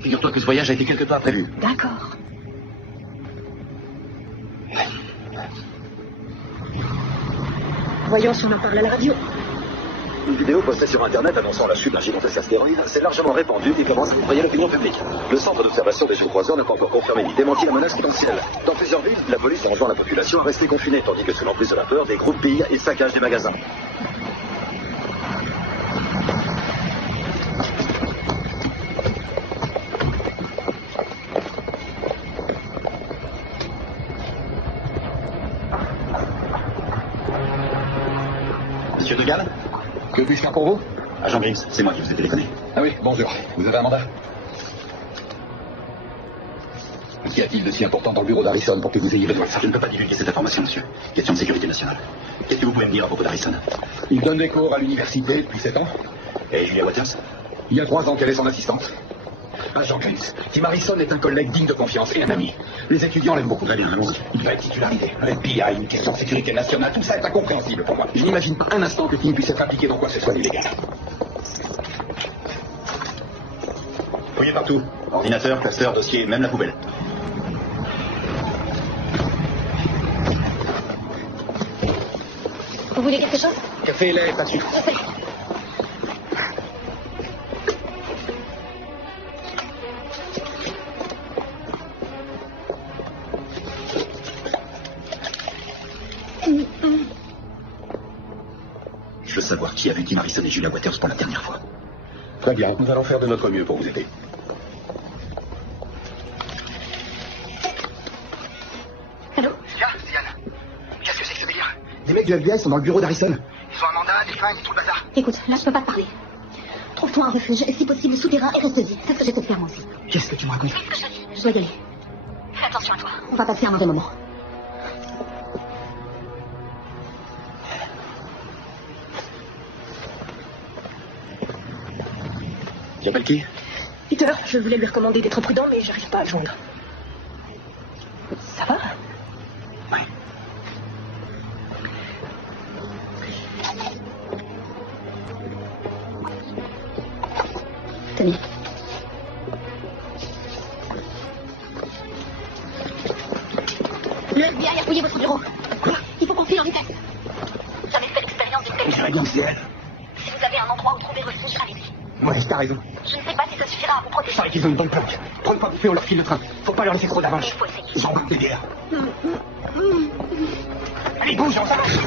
Figure-toi que ce voyage a été quelque peu imprévu. D'accord. Voyons si on en parle à la radio. Une vidéo postée sur Internet annonçant la chute d'un gigantesque astéroïde s'est largement répandue et commence à effrayer l'opinion publique. Le centre d'observation des géocroiseurs n'a pas encore confirmé ni démenti la menace potentielle. Dans plusieurs villes, la police enjoint la population à rester confinée, tandis que sous l'emprise de la peur, des groupes pillent et saccagent des magasins. Monsieur De Gaulle? Que puis-je faire pour vous? Agent Grims, c'est moi qui vous ai téléphoné. Ah oui, bonjour. Vous avez un mandat? Qu'y a-t-il de si important dans le bureau d'Harrison pour que vous ayez besoin de ça? Je ne peux pas divulguer cette information, monsieur. Question de sécurité nationale. Qu'est-ce que vous pouvez me dire à propos d'Harrison? Il donne des cours à l'université depuis 7 ans. Et Julia Waters? Il y a 3 ans qu'elle est son assistante. Agent Grims, Tim Harrison est un collègue digne de confiance et un ami. Les étudiants l'aiment beaucoup. Très bien, allons-y. Il va être titularisé. FBI, une question de sécurité nationale, tout ça est incompréhensible pour moi. Je n'imagine pas un instant que Tim puisse être impliqué dans quoi que ce soit d'illégal. Fouillez partout. Ordinateur, classeur, dossier, même la poubelle. Vous voulez quelque chose? Café et lait, pas de sucre. Je sais. Je veux savoir qui a vu Tim Harrison et Julia Waters pour la dernière fois. Très bien, nous allons faire de notre mieux pour vous aider. Allô? Tiens, c'est Yann. Qu'est-ce que c'est que ce délire? Des mecs du FBI sont dans le bureau d'Harrison. Ils ont un mandat, des flingues et tout le bazar. Écoute, là je peux pas te parler. Trouve-toi un refuge, si possible souterrain, et reste-y. C'est ce que j'essaie de faire moi aussi. Qu'est-ce que tu me racontes? Je dois y aller. Fais attention à toi. On va passer un mauvais moment. Tu appelles qui? Peter, je voulais lui recommander d'être prudent, mais j'arrive pas à le joindre. Ça va? Oui. Tenez. Le FBI a fouillé votre bureau. Il faut qu'on file en vitesse. J'avais fait l'expérience d'une J'irais bien que c'est elle. Si vous avez un endroit où trouver refuge, allez-y. Ouais, t'as raison. Je ne sais pas si ça suffira à vous Je protéger. parie qu'ils ont une bonne planque. Prends pas bouffé, on leur file le train. Faut pas leur laisser trop d'avance. Il faut essayer. Ils embarquent des bières. Allez, bouge, on s'avance.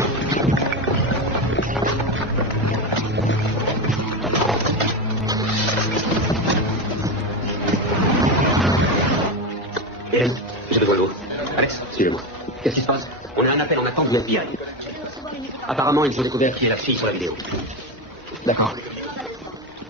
Hélène, j'ai besoin de vous. Alex, suivez-moi. Qu'est-ce qui se passe? On a un appel en attente du FBI. Apparemment, ils ont découvert qui est la fille sur la vidéo. D'accord.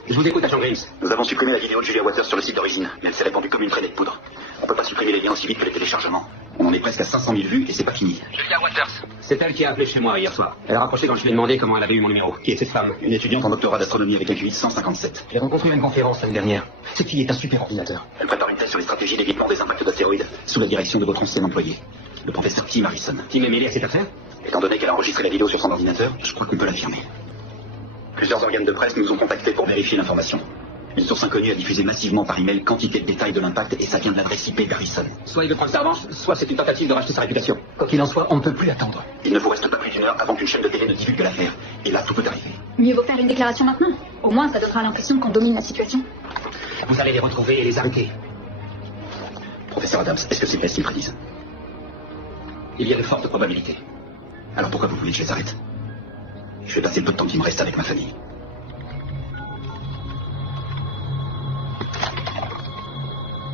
Je vous écoute, agent Grims. Nous avons supprimé la vidéo de Julia Waters sur le site d'origine, mais elle s'est répandue comme une traînée de poudre. On peut pas supprimer les liens aussi vite que les téléchargements. On en est presque à 500 000 vues et c'est pas fini. Julia Waters. C'est elle qui a appelé chez moi hier soir. Elle a rapproché quand je lui ai demandé comment elle avait eu mon numéro. Qui est cette femme? Une étudiante en doctorat d'astronomie avec un QI de 157. Je l'ai rencontrée à une conférence l'année dernière. Cette fille est un super ordinateur. Elle prépare une thèse sur les stratégies d'évitement des impacts d'astéroïdes, sous la direction de votre ancien employé, le professeur Tim Harrison. Tim est mêlé à cette affaire? Étant donné qu'elle a enregistré la vidéo sur son ordinateur, je crois qu'on peut l'affirmer. Plusieurs organes de presse nous ont contactés pour vérifier l'information. Une source inconnue a diffusé massivement par email quantité de détails de l'impact et ça vient de l'adresse IP d'Harrison. Soit il veut prendre sa revanche, Soit c'est une tentative de racheter sa réputation. quoi qu'il en soit, on ne peut plus attendre. Il ne vous reste pas plus d'une heure avant qu'une chaîne de télé ne divulgue l'affaire. Et là, tout peut arriver. Mieux vaut faire une déclaration maintenant. Au moins, ça donnera l'impression qu'on domine la situation. Vous allez les retrouver et les arrêter. Professeur Adams, est-ce que c'est vrai ce qu'ils prédisent? Il y a de fortes probabilités. Alors pourquoi vous voulez que je les arrête? Je vais passer le peu de temps qui me reste avec ma famille.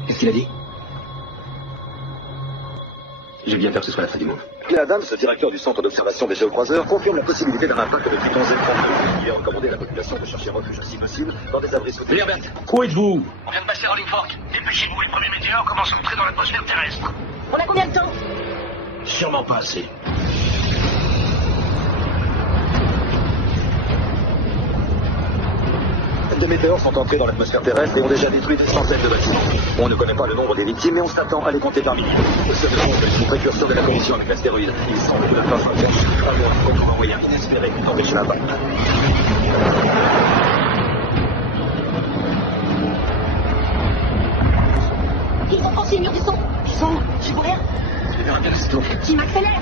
Qu'est-ce qu'il a dit? J'ai bien peur que ce soit la fin du monde. Clay Adams, directeur du centre d'observation des géocroiseurs, confirme la possibilité d'un impact de Pluton Z32. Il est recommandé à la population de chercher refuge si possible dans des abris soutenus. Herbert, où êtes-vous? On vient de passer Rolling Fork. Dépêchez-vous, les premiers météores commencent à entrer dans l'atmosphère terrestre. On a combien de temps? Sûrement pas assez. Des météores sont entrés dans l'atmosphère terrestre et ont déjà détruit des centaines de bâtiments. On ne connaît pas le nombre des victimes, mais on s'attend à les compter par milliers. Ce ne sont que les précurseurs de la collision avec l'astéroïde. Il semble que la place inverse avoir un contre-moyen inespéré d'empêcher l'impact. Ils ont franchi le mur du son. Ils sont où? J'y vois rien. Il verra bien aussitôt. Qui m'accélère.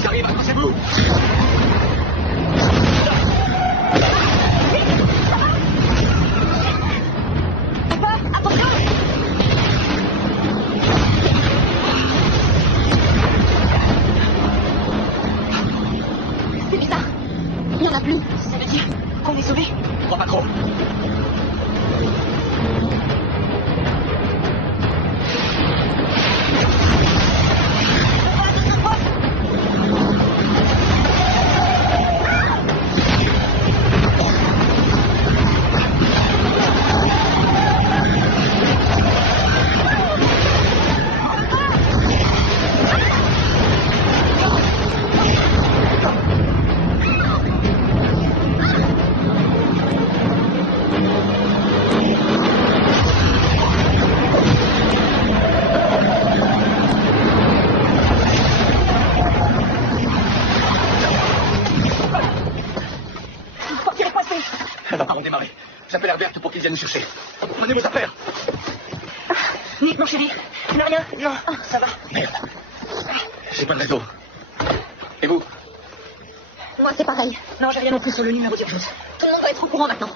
Ils arrivent, accrochez-vous! Attention. C'est bizarre. Il n'y en a plus. Ça veut dire qu'on est sauvés? Je crois pas trop. Elle va pas redémarrer. J'appelle Herbert pour qu'il vienne nous chercher. Prenez vos affaires. Nick, mon chéri, tu n'as rien? Non, ça va. Merde. J'ai pas de réseau. Et vous? Moi, c'est pareil. Non, j'ai rien non plus sur le numéro d'urgence. Tout le monde va être au courant maintenant.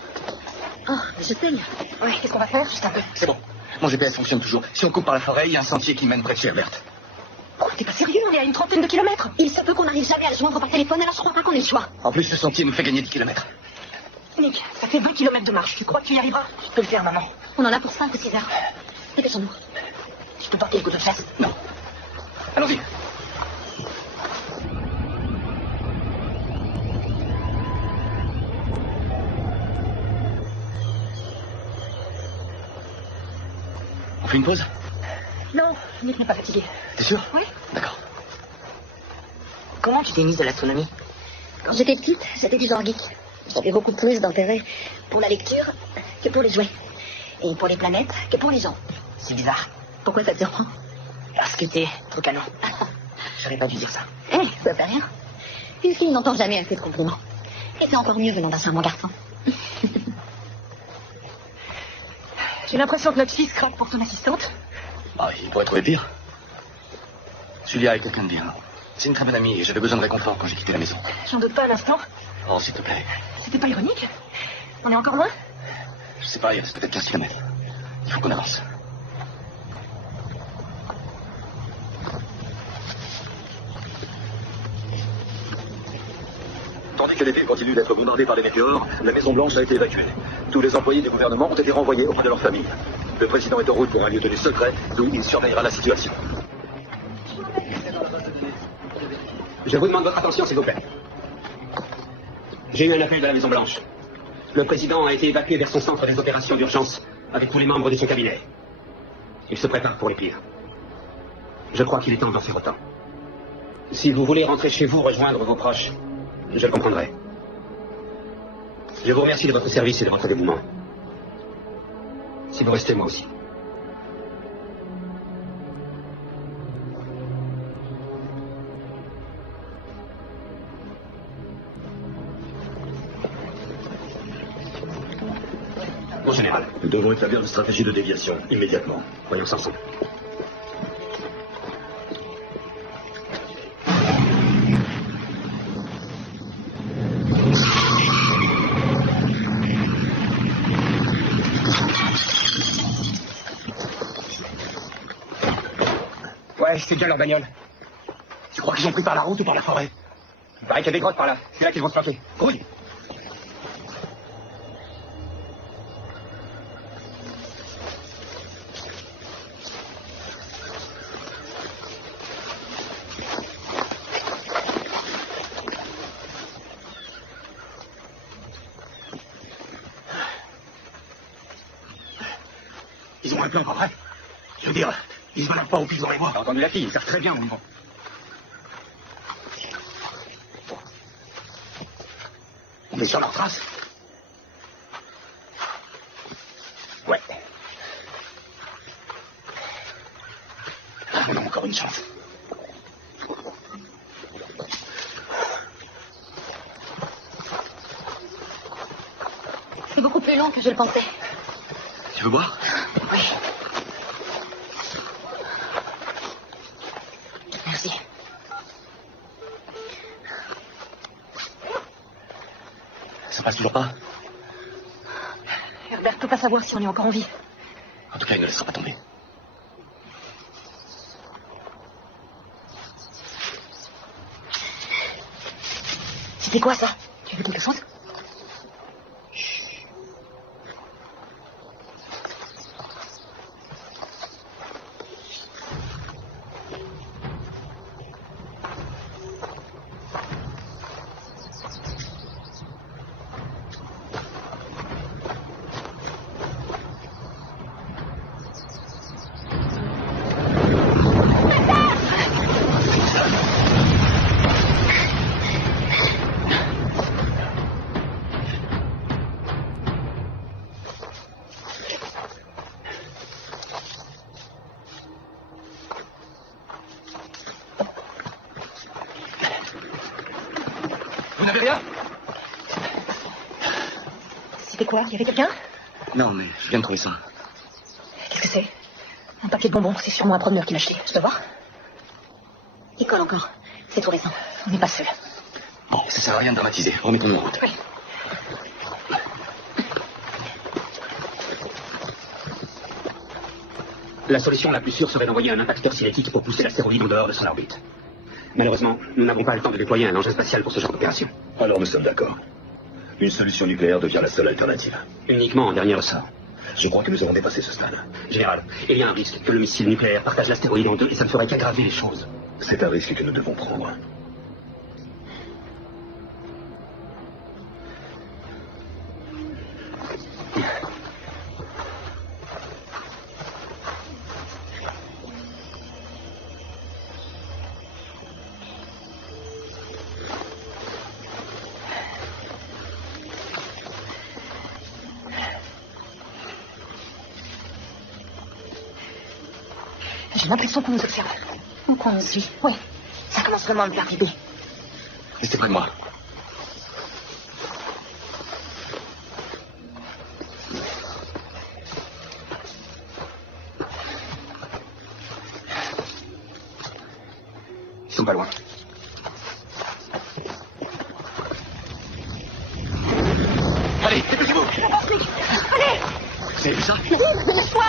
Oh, je saigne. Ouais, qu'est-ce qu'on va faire? Juste un peu. C'est bon. Mon GPS fonctionne toujours. Si on coupe par la forêt, il y a un sentier qui mène près de chez Herbert. Oh, t'es pas sérieux? On est à une trentaine de kilomètres. Il se peut qu'on n'arrive jamais à le joindre par téléphone, alors je crois pas qu'on ait le choix. En plus, ce sentier nous fait gagner 10 km. Nick, ça fait 20 kilomètres de marche. Tu crois que tu y arriveras? Je peux le faire, maman. On en a pour 5 ou 6 heures. Dépêchons-nous. Je peux porter le couteau de chasse? Non. Allons-y. On fait une pause? Non, Nick n'est pas fatigué. T'es sûr? Oui. D'accord. Comment tu t'es mise à l'astronomie? Quand j'étais petite, j'étais du genre geek. J'avais beaucoup plus d'intérêt pour la lecture que pour les jouets. Et pour les planètes que pour les gens. C'est bizarre. Pourquoi ça te surprend? Parce que t'es trop canon. J'aurais pas dû dire ça. Eh, ça fait rien. Une fille n'entend jamais assez de compliments. Et c'est encore mieux venant d'un charmant garçon. J'ai l'impression que notre fils craque pour ton assistante. Ah, il pourrait trouver pire. Julia est quelqu'un de bien. C'est une très bonne amie et j'avais besoin de réconfort quand j'ai quitté la maison. J'en doute pas un instant. Oh, s'il te plaît. C'était pas ironique? On est encore loin? Je sais pas, il reste peut-être 15 km. Il faut qu'on avance. Tandis que les villes continuent d'être bombardées par les météores, la Maison-Blanche a été évacuée. Tous les employés du gouvernement ont été renvoyés auprès de leur famille. Le président est en route pour un lieu tenu secret, d'où il surveillera la situation. Je vous demande votre attention, s'il vous plaît. J'ai eu un appel de la Maison-Blanche. Le président a été évacué vers son centre des opérations d'urgence avec tous les membres de son cabinet. Il se prépare pour les pires. Je crois qu'il est temps d'en faire autant. Si vous voulez rentrer chez vous, rejoindre vos proches, je le comprendrai. Je vous remercie de votre service et de votre dévouement. Si vous restez, moi aussi. Mon général. Nous devons établir une stratégie de déviation, immédiatement. Voyons ça ensemble. Ouais, c'est bien leur bagnole. Tu crois qu'ils ont pris par la route ou par la forêt? Il paraît qu'il y a des grottes par là. C'est là qu'ils vont se planquer. Grouille. Ils ont un plan, pas vrai? Je veux dire, ils se baladent pas au pif dans les bois. T'as entendu la fille, ils savent très bien où ils vont. On est sur leur trace? Ouais. On a encore une chance. C'est beaucoup plus long que je le pensais. Tu veux boire? Oui. Merci. Ça passe toujours pas? Herbert peut pas savoir si on est encore en vie. En tout cas, il ne laissera pas tomber. C'était quoi ça? Tu as vu quelque chose? Vous n'avez rien? C'était quoi? Il y avait quelqu'un? Non, mais je viens de trouver ça. Qu'est-ce que c'est? Un paquet de bonbons, c'est sûrement un promeneur qui l'a acheté. Je dois voir. Il colle encore. C'est tout récent. On n'est pas seul. Bon, ça sert à rien de dramatiser. Remettons-nous en route. Oui. La solution la plus sûre serait d'envoyer un impacteur cinétique pour pousser l'astéroïde en dehors de son orbite. Malheureusement, nous n'avons pas le temps de déployer un engin spatial pour ce genre d'opération. Alors nous sommes d'accord. Une solution nucléaire devient la seule alternative. Uniquement en dernier ressort. Je crois que nous avons dépassé ce stade. Général, il y a un risque que le missile nucléaire partage l'astéroïde en deux et ça ne ferait qu'aggraver les choses. C'est un risque que nous devons prendre. J'ai l'impression qu'on nous observe. Ou qu'on nous suit. Oui. Ça commence vraiment à me faire flipper. Restez près de moi. Ils sont pas loin. Allez, dépêchez-vous! Allez! Vous avez vu ça? Laisse-toi!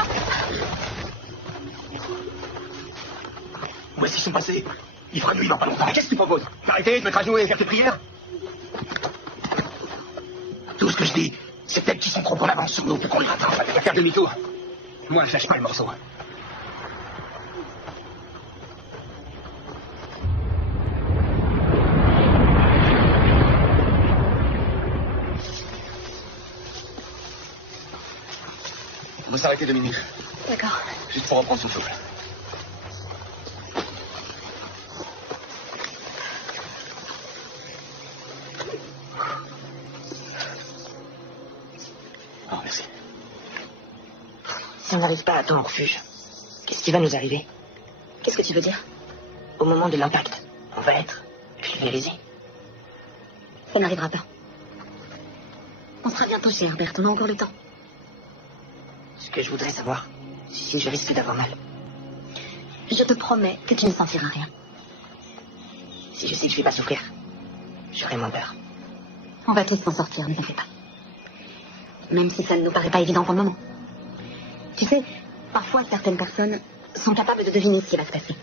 Où est-ce qu'ils sont passés? Il fera nuit dans pas longtemps. Qu'est-ce que tu proposes? Arrêter de mettre à genoux et faire tes prières? Tout ce que je dis, c'est peut-être qu'ils sont trop en avance sur nous pour qu'on les rattrape. On va faire demi-tour. Moi, je lâche pas le morceau. On va s'arrêter 2 minutes. D'accord. Juste pour reprendre son souffle. Oh, merci. Si on n'arrive pas à temps au refuge, qu'est-ce qui va nous arriver? Qu'est-ce que tu veux dire? Au moment de l'impact, on va être pulvérisé. Ça n'arrivera pas. On sera bientôt chez Herbert, on a encore le temps. que je voudrais savoir si je risque d'avoir mal. Je te promets que tu ne sentiras rien. Si je sais que je vais pas souffrir, j'aurai moins peur. On va tous s'en sortir, ne t'inquiète pas. Même si ça ne nous paraît pas évident pour le moment. Tu sais, parfois certaines personnes sont capables de deviner ce qui va se passer.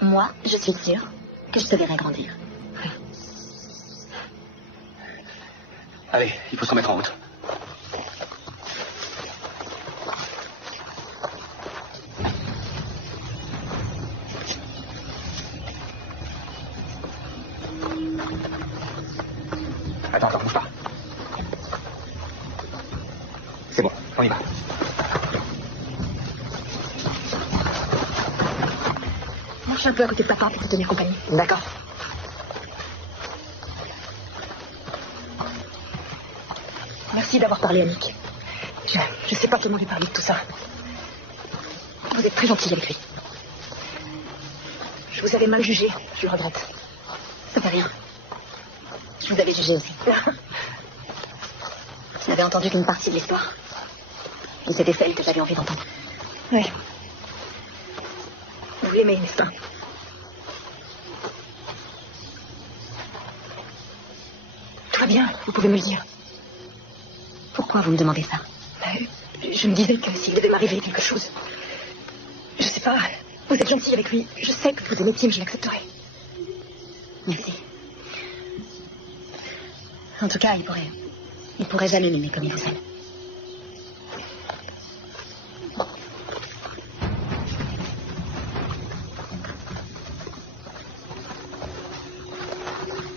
Moi, je suis sûre que je te verrai grandir. Allez, il faut se remettre en route. Attends, bouge pas. C'est bon, on y va. Marche un peu à côté de papa pour te tenir compagnie. D'accord. Merci d'avoir parlé à Nick. Je sais pas comment lui parler de tout ça. Vous êtes très gentil avec lui. Je vous avais mal jugé, je le regrette. Ça fait rien. Je vous avais jugé aussi. Je n'avais entendu qu'une partie de l'histoire. Et c'était celle que j'avais envie d'entendre. Oui. Vous l'aimez, n'est-ce pas? Tout va bien, vous pouvez me le dire. Pourquoi vous me demandez ça? Je me disais que s'il devait m'arriver quelque chose... Je sais pas, vous êtes gentil avec lui. Je sais que vous aimez Tim, je l'accepterai. Merci. En tout cas, il pourrait jamais m'aimer comme il vous aime.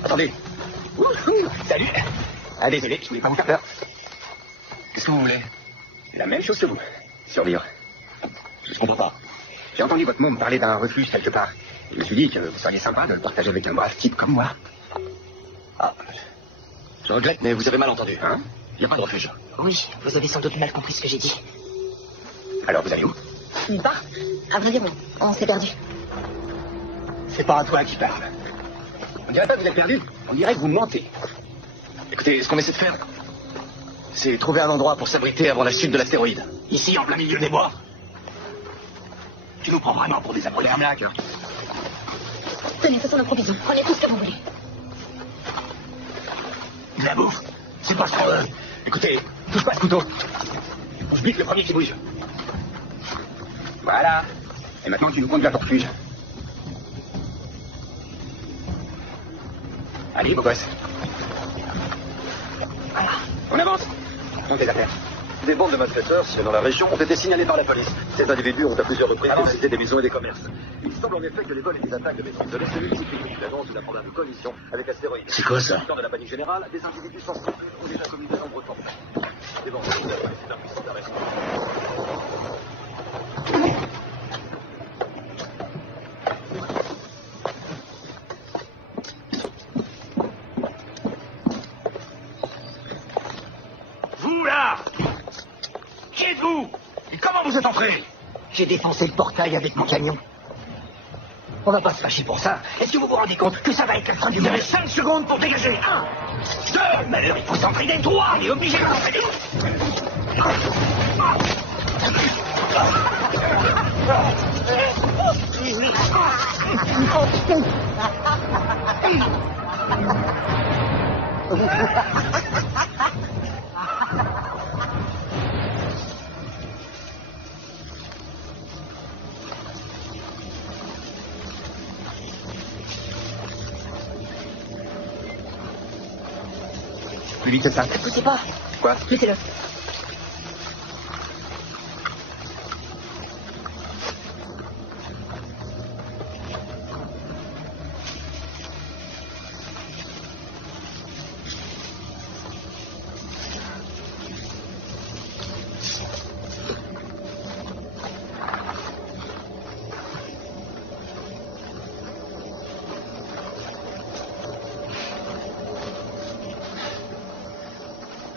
Attendez. Salut. Ah, désolé, je voulais pas vous faire peur. Qu'est-ce que vous voulez? La même chose que vous. Survivre. Je comprends pas. J'ai entendu votre môme parler d'un refuge quelque part. Je me suis dit que vous seriez sympa de le partager avec un brave type comme moi. Ah, je regrette, mais vous avez mal entendu. Hein? Il n'y a pas de refuge. Oui, vous avez sans doute mal compris ce que j'ai dit. Alors vous allez où? Nulle part. À vrai dire, on s'est perdu. C'est pas à toi qui parle. On dirait pas que vous êtes perdu. On dirait que vous mentez. Écoutez, ce qu'on essaie de faire, c'est trouver un endroit pour s'abriter avant la chute de l'astéroïde. Ici, en plein milieu des bois. Tu nous prends vraiment pour des abrutis. Arnaque. Tenez, ce sont nos provisions. Prenez tout ce que vous voulez. De la bouffe. C'est pas ce qu'on veut. Écoutez, touche pas ce couteau. Je bute le premier qui bouge. Voilà. Et maintenant, tu nous conduis à ton refuge. Allez, beau gosse. Voilà. On avance. Montez la terre. Des bandes de malfaiteurs dans la région ont été signalées par la police. Ces individus ont à plusieurs reprises dévalisé des maisons et des commerces. Il semble en effet que les vols et les attaques de maîtrise de l'Est se multiplient. L'annonce d'une probable collision avec astéroïdes. C'est quoi ça? Dans la panique générale, des individus sans scrupules ont déjà commis de nombreux forfaits. Des bandes de malfaiteurs, c'est un puissant arrest. Vous, là! Qui êtes-vous? Et comment vous êtes entrés? J'ai défoncé le portail avec mon camion. On va pas se fâcher pour ça. Est-ce que vous vous rendez compte que ça va être la fin du monde? Vous avez 5 secondes pour dégager. 1, 2, malheur, il faut s'entraîner. 3, on est obligé de s'entraîner. Plus vite que ça. Ne poussez pas. Quoi? Laissez-le.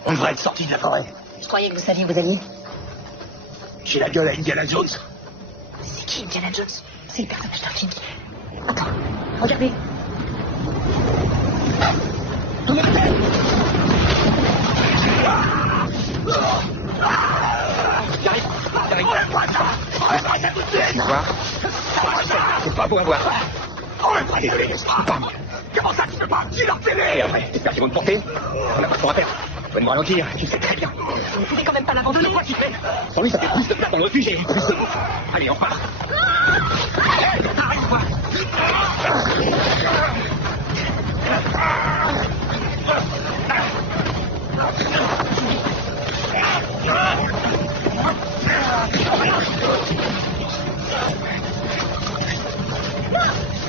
On devrait être sorti de la forêt. Je croyais que vous saviez où vous alliez. J'ai la gueule à Indiana Jones. C'est qui Indiana Jones? C'est le personnage d'un film. Attends, regardez. J'arrive. Tu vas voir. C'est pas beau à voir. Désolé, je peux pas, moi. Comment ça, tu peux pas? J'ai leur télé. Et après, t'espères qu'ils vont te porter? On n'a pas trop à faire. Faut me ralentir, tu le sais très bien. Vous ne pouvez quand même pas l'abandonner. Quoi tu fais? Sans lui, ça fait plus de place dans le réfugié. Plus de vous. Allez, on part. Arrête-toi.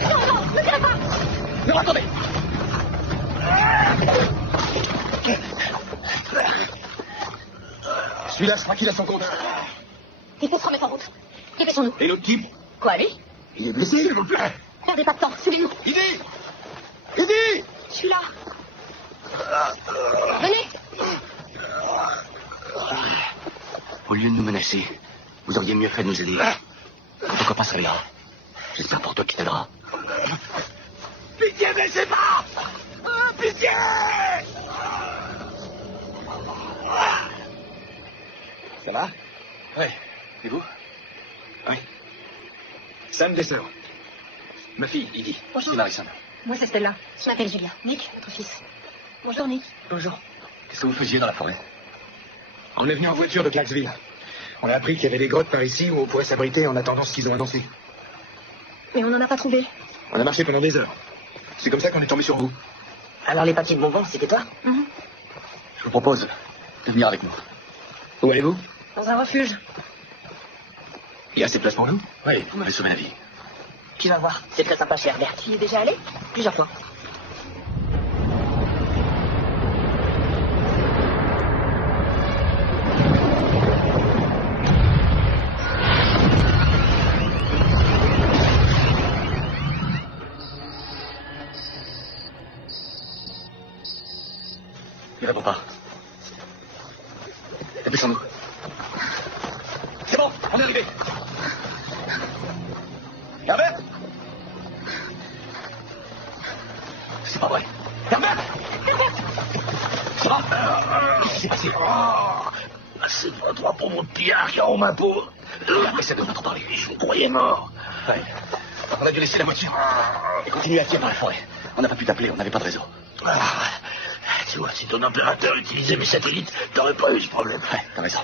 Non, ne tirez pas. Non, attendez. Celui-là, je crois qu'il a son compte. Il faut se remettre en route. Dépêchons-nous. Et l'autre type? Quoi, lui? Il est blessé, s'il vous plaît. Perdez pas de temps, suivez-nous. Idi! Idi! Je suis là. Venez. Au lieu de nous menacer, vous auriez mieux fait de nous aider. Quand ton copain serait là, j'espère pour toi qu'il t'aidera. Pitié, ne laissez pas. Pitié. Ça va? Ouais. Et vous? Oui. Sam Desser. Ma fille, Idi. Bonjour. C'est Marison. Moi, c'est Stella. Je m'appelle Julia. Nick, votre fils. Bonjour, Nick. Bonjour. Qu'est-ce que vous faisiez dans la forêt? On est venu en voiture de Clarksville. On a appris qu'il y avait des grottes par ici où on pourrait s'abriter en attendant ce qu'ils ont annoncé. Mais on n'en a pas trouvé. On a marché pendant des heures. C'est comme ça qu'on est tombé sur vous. Alors, les papiers de bonbons, c'était toi? Je vous propose de venir avec moi. Où allez-vous? Dans un refuge. Il y a assez de place pour nous? Oui, vous m'avez sauvé la vie. Tu vas voir, c'est très sympa chez Herbert. Tu y es déjà allé? Plusieurs fois. Il répond pas. Dépêchons-nous. C'est bon, on est arrivé. Herbert? C'est pas vrai. Herbert? Ça va? Qu'est-ce qui s'est passé? C'est pas trois pauvres pillards qui ont ma peau. Essaie de notre parler. Je vous croyais mort. Ouais. On a dû laisser la voiture et continuer à tirer dans la forêt. On n'a pas pu t'appeler, on n'avait pas de réseau. Tu vois, si ton impérateur utilisait mes satellites, t'aurais pas eu ce problème. Ouais, t'as raison.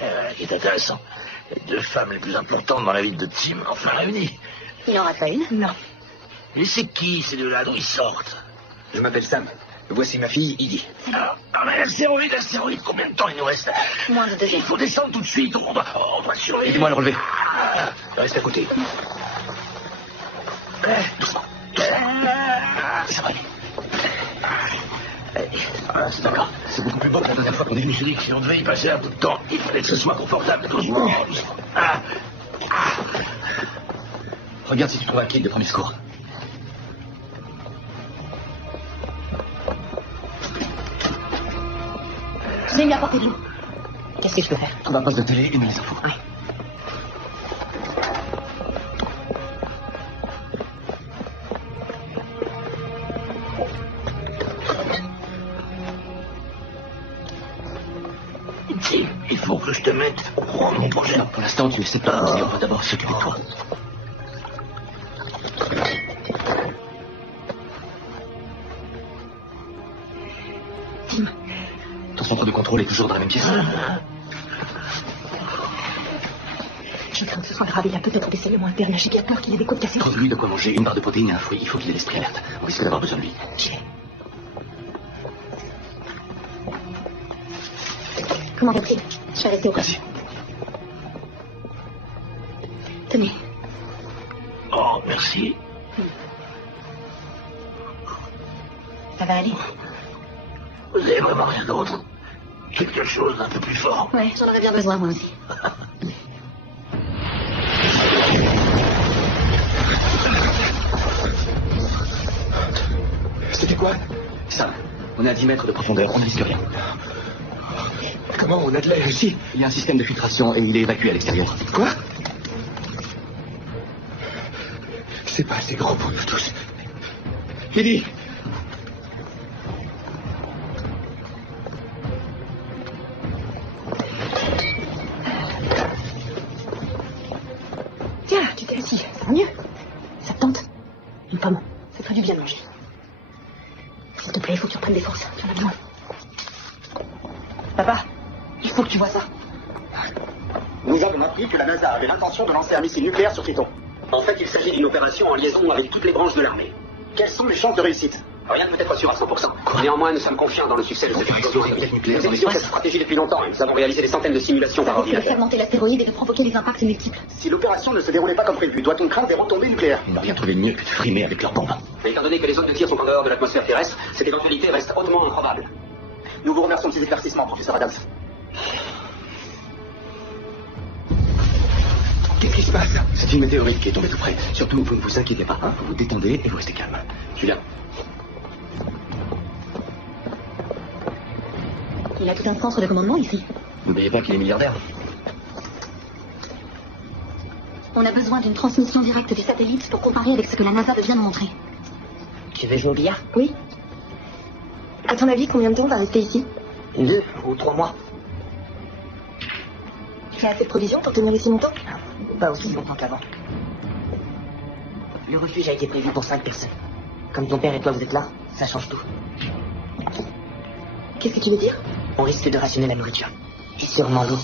Ce qui est intéressant, les deux femmes les plus importantes dans la ville de Tim, enfin réunies. Il n'en rate pas une? Non. Mais c'est qui ces deux-là? D'où ils sortent? Je m'appelle Sam. Voici ma fille, Idi. Mais l'astéroïde, combien de temps il nous reste? Moins de 2 Il heures. faut descendre tout de suite, on doit surveiller. Aidez-moi à le relever. Reste à côté. Doucement. Ça va aller. C'est d'accord. C'est beaucoup plus beau que la dernière fois qu'on est venu. Je dis que si on devait y passer un peu de temps, il fallait que ce soit confortable. Doucement, doucement. Regarde si tu trouves un kit de premier secours. J'ai mis à portée de l'eau. Qu'est-ce que je peux faire? Trouve un poste de télé et mets les infos. Ouais. Tim, il faut que je te mette au courant de mon projet. Non, pour l'instant, tu essaies pas. On va d'abord s'occuper de toi. Tim. Ton centre de contrôle est toujours dans la même pièce. Je crains que ce soit grave. Il a peut-être des saignements internes. J'ai bien peur qu'il ait des côtes cassées. Trouve-lui de quoi manger, une barre de protéines et un fruit. Il faut qu'il ait l'esprit alerte. On risque d'avoir besoin de lui. J'y vais. Comment va-t-il? Je vais rester au cas. Merci. Tenez. Oh, merci. Ça va aller? Vous avez vraiment rien d'autre? Quelque chose d'un peu plus fort? Ouais, j'en aurais bien besoin, moi aussi. C'était quoi? Ça, on est à 10 mètres de profondeur, on ne risque rien. Comment on a de l'air ici? Il y a un système de filtration et il est évacué à l'extérieur. Quoi? C'est pas assez grand pour nous tous. Idi! Une pomme, ça ferait du bien de manger. S'il te plaît, il faut que tu reprennes des forces. Tu en as besoin. Papa, il faut que tu vois ça. Nous avons appris que la NASA avait l'intention de lancer un missile nucléaire sur Triton. En fait, il s'agit d'une opération en liaison avec toutes les branches de l'armée. Quelles sont les chances de réussite? Rien ne peut être sûr à 100%. Néanmoins, nous sommes confiants dans le succès de cette explosion. Nous étudions cette stratégie depuis longtemps et nous avons réalisé des centaines de simulations par Ça risque de ordinateur. fragmenter l'astéroïde et de provoquer des impacts multiples. Si l'opération ne se déroulait pas comme prévu, doit-on craindre des retombées nucléaires? Ils n'ont rien trouvé de mieux que de frimer avec leurs bombes. Mais étant donné que les zones de tir sont en dehors de l'atmosphère terrestre, cette éventualité reste hautement improbable. Nous vous remercions de ces éclaircissements, professeur Adams. Qu'est-ce qui se passe? C'est une météorite qui est tombée tout près. Surtout, vous ne vous inquiétez pas, hein. Vous vous détendez et vous restez calme. Julien. Il a tout un centre de commandement ici. N'oubliez pas qu'il est milliardaire. On a besoin d'une transmission directe des satellites pour comparer avec ce que la NASA vient de montrer. Tu veux jouer au billard? Oui. À ton avis, combien de temps on va rester ici? 2 ou 3 mois. Tu as assez de provisions pour tenir ici longtemps? Pas aussi longtemps qu'avant. Le refuge a été prévu pour 5 personnes. Comme ton père et toi vous êtes là, ça change tout. Qu'est-ce que tu veux dire? On risque de rationner la nourriture. Et sûrement l'eau.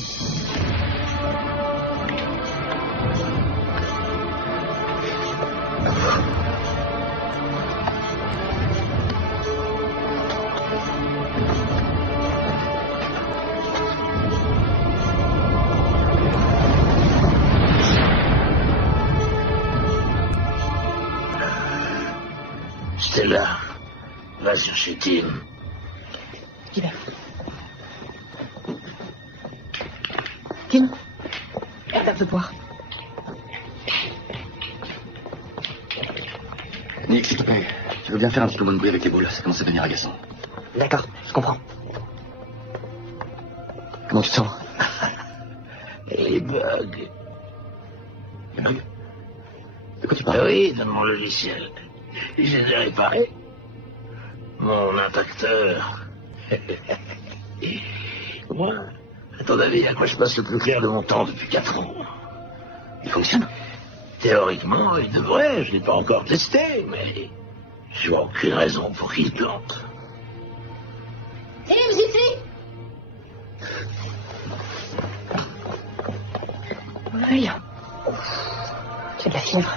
Stella, va chercher Tim. J'y vais. Tim, tape de boire. Nick, s'il te plaît, tu veux bien faire un petit peu moins de bruit avec les boules? Ça commence à devenir agaçant. D'accord, je comprends. Comment tu te sens? Les bugs. Les bugs? De quoi tu parles? Oui, dans mon logiciel. Je les ai réparés. Mon impacteur. Moi, à ton avis, à quoi je passe le plus clair de mon temps depuis 4 ans? Il fonctionne? Théoriquement, il devrait. Je ne l'ai pas encore testé, mais je vois aucune raison pour qu'il plante. Tim, j'y suis! Oui. J'ai de la fièvre.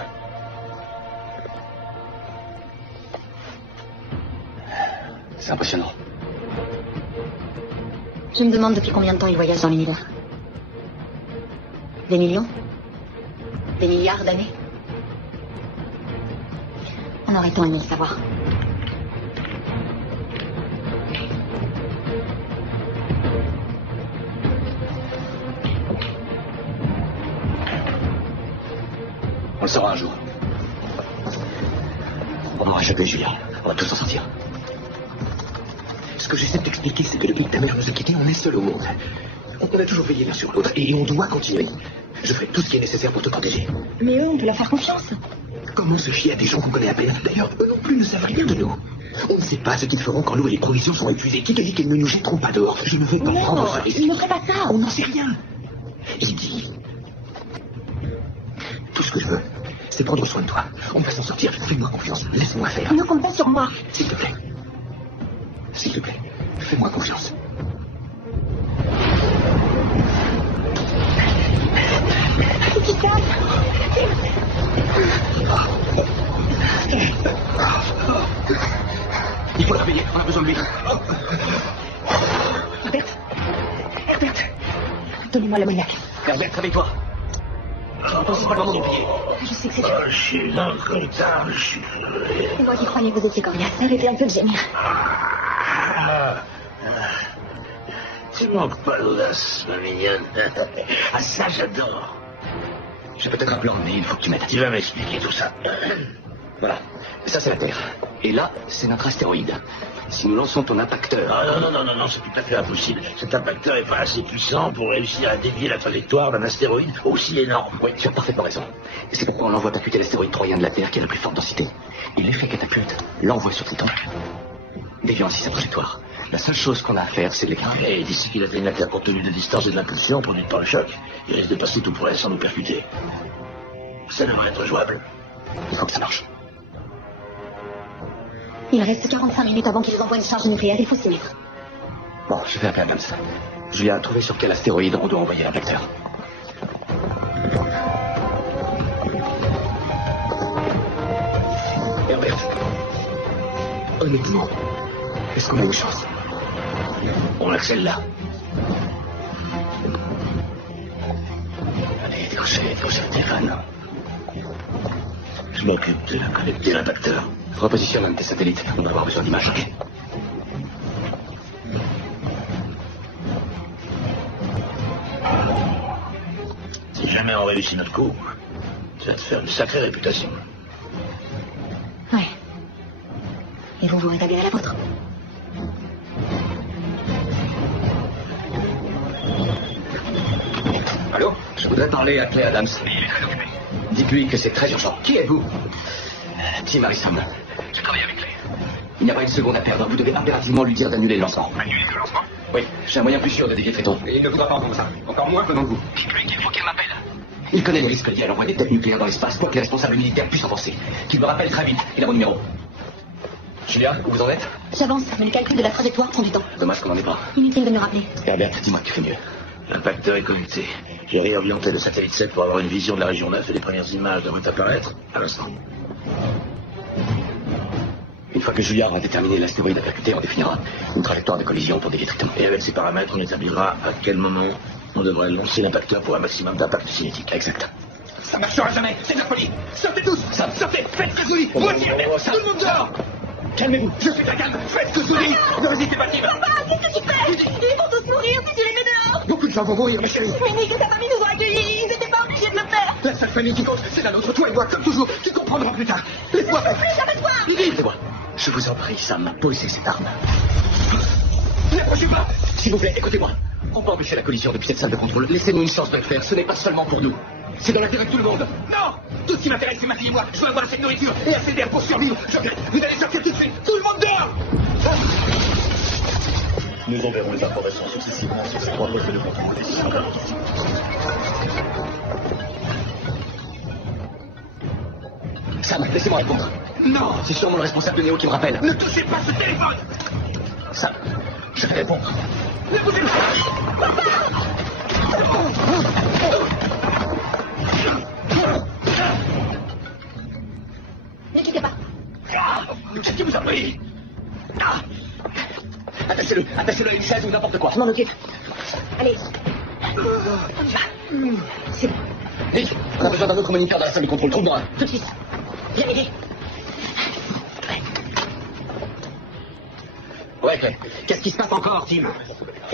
C'est impressionnant. Je me demande depuis combien de temps il voyage dans l'univers. Des millions? Des milliards d'années? On aurait tant aimé le savoir. On le saura un jour. On n'aura échappé, Julien. On va tous s'en sortir. Ce que j'essaie de t'expliquer, c'est que depuis que ta mère nous a quittés, on est seul au monde. On a toujours veillé l'un sur l'autre, et on doit continuer. Je ferai tout ce qui est nécessaire pour te protéger. Mais eux, on peut leur faire confiance. Comment se fier à des gens qu'on connaît à peine? D'ailleurs, eux non plus ne savent rien de nous. On ne sait pas ce qu'ils feront quand l'eau et les provisions seront épuisées. Qui te dit qu'ils ne nous jetteront pas dehors? Je ne vais pas prendre ce risque. Ils ne feraient pas ça. On n'en sait rien. Il dit. Tout ce que je veux, c'est prendre soin de toi. On va s'en sortir. Fais-moi confiance. Laisse-moi faire. Ne compte pas sur moi. S'il te plaît. S'il te plaît. Fais-moi confiance. Faut qu'il se calme. Il faut le réveiller. On a besoin de lui. Herbert, donnez-moi l'ammoniaque. Herbert, réveille-toi. C'est pas le moment d'oublier. Je sais que c'est... Je suis dans le coltard, je suis... C'est moi qui croyais que vous étiez coriace. Arrêtez un peu de gémir. Tu manques pas l'audace, ma mignonne. Ah, ça, j'adore. J'ai peut-être un plan, mais il faut que tu m'aides. Tu vas m'expliquer tout ça. Voilà. Ça, c'est la Terre. Et là, c'est notre astéroïde. Si nous lançons ton impacteur... Ah, non, c'est tout à fait impossible. Cet impacteur est pas assez puissant pour réussir à dévier la trajectoire d'un astéroïde aussi énorme. Oui, tu as parfaitement raison. Et c'est pourquoi on l'envoie percuter l'astéroïde troyen de la Terre qui a la plus forte densité. Et l'effet catapulte l'envoie sur Triton, déviant ainsi sa trajectoire. La seule chose qu'on a à faire, c'est de l'écraser. Et d'ici qu'il atteigne la Terre compte tenu de distance et de l'impulsion produite par le choc, il risque de passer tout près sans nous percuter. Ça devrait être jouable. Il faut que ça marche. Il reste 45 minutes avant qu'ils envoient une charge nucléaire, il faut s'y mettre. Bon, je vais appeler Adams. Julia a trouvé sur quel astéroïde on doit envoyer l'impacteur. Herbert, honnêtement, est-ce qu'on a une chance? On a que celle-là. Allez, décrochez le téléphone. Je m'occupe de connecter l'impacteur. Repositionne un de tes satellites, on va avoir besoin d'images, ok? Si jamais on réussit notre coup, ça va te faire une sacrée réputation. Ouais. Et vous rétablir la vôtre. Allô? Je voudrais parler à Clay Adams. Il est très occupé. Dites-lui que c'est très urgent. Qui êtes-vous? Tim Harrison. Je travaille avec Clay. Il n'y a pas une seconde à perdre. Vous devez impérativement lui dire d'annuler le lancement. Annuler le lancement? Oui, j'ai un moyen plus sûr de dévier Triton. Et il ne voudra pas entendre ça. Encore moins venant de vous. Dites-lui qu'il faut qu'il m'appelle. Il connaît les risques liés à l'envoi des têtes nucléaires dans l'espace, quoi que les responsables militaires puissent en penser. Qu'il me rappelle très vite. Il a mon numéro. Julia, où vous en êtes? J'avance, mais le calcul de la trajectoire prend du temps. Dommage qu'on n'en ait pas. Inutile de me rappeler. Herbert, dis-moi que tu fais mieux. L'impacteur est connecté. J'ai réorienté le satellite 7 pour avoir une vision de la région 9 et les premières images devraient apparaître à l'instant. Une fois que Julia aura déterminé l'astéroïde à percuter, on définira une trajectoire de collision pour dévier Triton. Et avec ces paramètres, on établira à quel moment on devrait lancer l'impacteur pour un maximum d'impact cinétique. Exact. Ça marchera jamais. C'est de la folie. Sortez tous. Sortez. Faites ce que je vous dis. Moi aussi. Tout le monde dehors. Calmez-vous. Je suis très calme. Faites ce que je vous dis. Ne résistez pas, Tim. Papa, qu'est-ce que tu fais? Ils vont tous mourir si tu les mets dehors. Beaucoup de gens vont mourir, ma chérie. Mais Nick et sa famille nous ont accueillis. Ils n'étaient pas obligés de le faire. La seule famille qui compte, c'est la nôtre. Toi et moi, comme toujours. Tu comprendras plus tard. Laisse-moi faire. Plus jamais toi. Écoutez-moi. Je vous en prie, Sam, posez cette arme. N'approchez pas. S'il vous plaît, écoutez-moi. On peut empêcher la collision depuis cette salle de contrôle. Laissez-nous une chance de le faire. Ce n'est pas seulement pour nous. C'est dans l'intérêt de tout le monde. Non. Tout ce qui m'intéresse, c'est ma fille et moi. Je veux avoir assez de nourriture et assez d'air pour survivre. Je regrette. Vous allez sortir tout de suite. Tout le monde dehors. Nous enverrons les informations successivement sur ces 3 postes de contrôle d'ici 5 heures. Sam, laissez-moi répondre. Non. C'est sûrement le responsable de Néo qui me rappelle. Ne touchez pas ce téléphone. Sam, je vais répondre. Ne bougez pas. Ne quittez pas. Qu'est-ce qui vous a pris? Attachez-le à une chaise ou n'importe quoi. Je m'en occupe. Allez. C'est bon. Nick, on a besoin d'un autre moniteur dans la salle de contrôle. Trouve-moi un. Tout de suite. Viens m'aider. Ouais, Clay. Qu'est-ce qui se passe encore, Tim?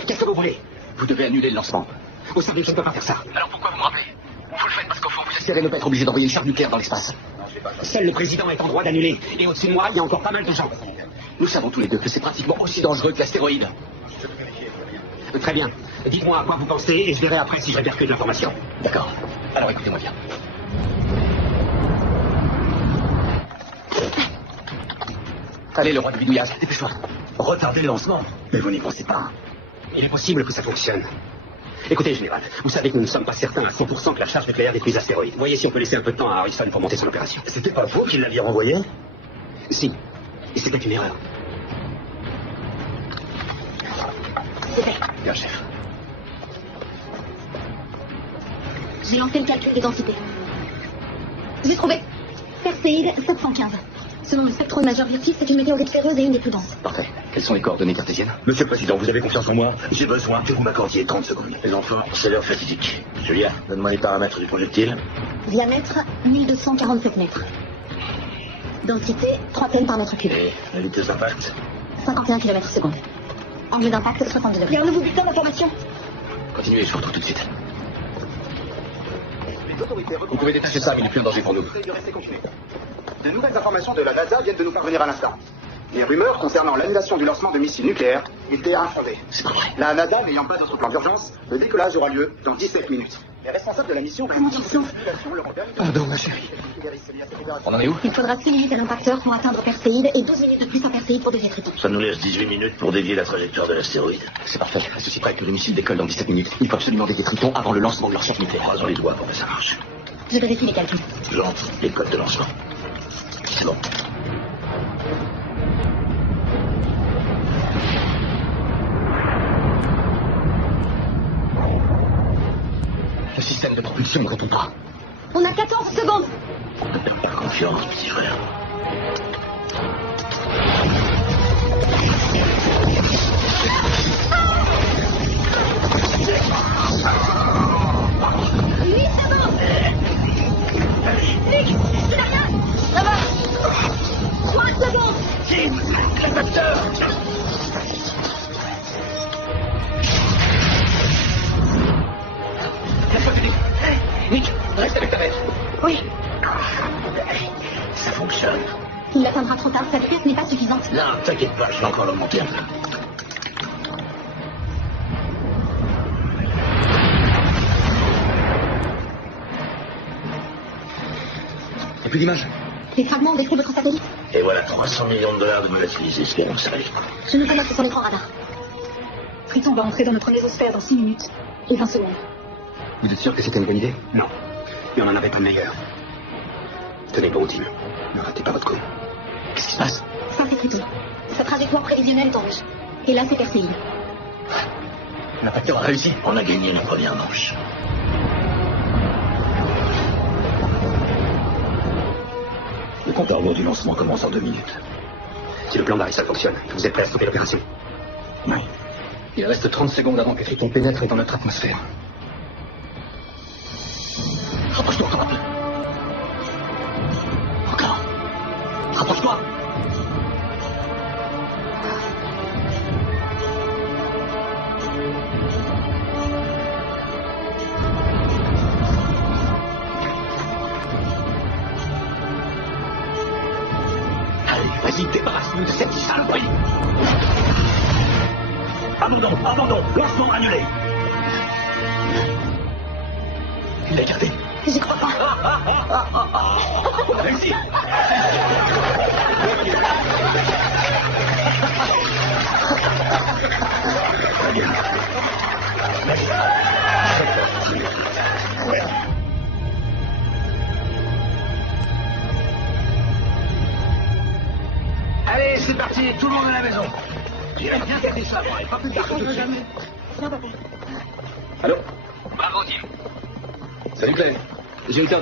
Qu'est-ce que vous voulez? Vous devez annuler le lancement. Vous savez que je ne peux pas faire ça. Alors pourquoi vous me rappelez? Vous le faites parce qu'au fond vous êtes... Espérez ne pas être obligé d'envoyer une charge nucléaire dans l'espace. Seul le président est en droit d'annuler. Et au-dessus de moi, il y a encore pas mal de gens. Nous savons tous les deux que c'est pratiquement aussi dangereux que l'astéroïde. Très bien. Dites-moi à quoi vous pensez et je verrai après si je répercute l'information. D'accord. Alors écoutez-moi bien. Allez, le roi du bidouillage, dépêche-toi. Retardez le lancement. Mais vous n'y pensez pas. Il est possible que ça fonctionne. Écoutez, général, vous savez que nous ne sommes pas certains à 100% que la charge nucléaire détruise l'astéroïde. Voyez si on peut laisser un peu de temps à Harrison pour monter son opération. C'était pas vous qui l'aviez renvoyé? Si. Et c'était une erreur. C'est fait. Bien, chef. J'ai lancé le calcul des densités. J'ai trouvé. Perséide 715. Selon le spectromageur Virtus, c'est une météorite ferreuse et une des plus denses. Parfait. Quelles sont les coordonnées cartésiennes? Monsieur le Président, vous avez confiance en moi? J'ai besoin que vous m'accordiez 30 secondes. Les enfants, c'est l'heure fatidique. Julia, donne-moi les paramètres du projectile. Diamètre 1247 mètres. Densité 3 tonnes par mètre cube. Et la vitesse d'impact? 51 km/s. Angle d'impact 70 degrés. Un nouveau bulletin d'information. Continuez, je vous retrouve tout de suite. Vous pouvez détacher ça, mais il n'est plus en danger pour nous. De nouvelles informations de la NASA viennent de nous parvenir à l'instant. Les rumeurs concernant l'annulation du lancement de missiles nucléaires étaient infondées. C'est pas vrai. La NASA n'ayant pas d'autre plan d'urgence, le décollage aura lieu dans 17 minutes. Les responsables de la mission... Pardon, ma chérie. On en est où? Il faudra 6 minutes à l'impacteur pour atteindre Perséide et 12 minutes de plus à Perséide pour dévier Triton. Ça nous laisse 18 minutes pour dévier la trajectoire de l'astéroïde. C'est parfait. À ceci près que le missile décolle dans 17 minutes. Il faut absolument dévier Triton avant le lancement de leur charge nucléaire. Croisons les doigts pour que ça marche. Je vérifie les calculs. J'entre les codes de lancement. C'est bon. si on ne retourne pas. On a 14 secondes. Ne perds pas confiance, petit frère. Nick, tu n'as rien. Ça va. 3 secondes. Jim, le facteur. Laisse-moi t'aider. Nick, reste avec ta mère. Oui. Ça fonctionne. Il atteindra trop tard. Sa vitesse n'est pas suffisante. Non, t'inquiète pas, je vais encore le monter un peu. Il n'y a plus d'image. Les fragments ont détruit votre satellite. Et voilà 300 millions de dollars de volatilisés, espérons que ça arrive. Je nous connecte sur l'écran radar. Triton va entrer dans notre mésosphère dans 6 minutes et 20 secondes. Vous êtes sûr que c'était une bonne idée? Non. Mais on n'en avait pas de meilleur. Tenez bon, Tim. Ne ratez pas votre coup. Qu'est-ce qui se passe? Ça, c'est Triton. Sa trajectoire prévisionnelle est en rouge. Et là, c'est Perséide. L'impacteur a réussi. On a gagné la première manche. Le compte à rebours du lancement commence en 2 minutes. Si le plan d'Harrison fonctionne, vous êtes prêt à stopper l'opération? Oui. Il reste 30 secondes avant que Triton pénètre dans notre atmosphère. Rapproche-toi encore un peu. Encore. Rapproche-toi. Allez, vas-y, débarrasse-nous de cette saloperie. Abandon, lancement annulé. Il l'a gardé. J'y crois pas. On a réussi. Allez, c'est parti, tout le monde à la maison. J'ai bien gardé ça, moi, et pas plus tard que tout de suite. Non, papa. Allô? Bravo, Tim. Salut Claire. J'ai une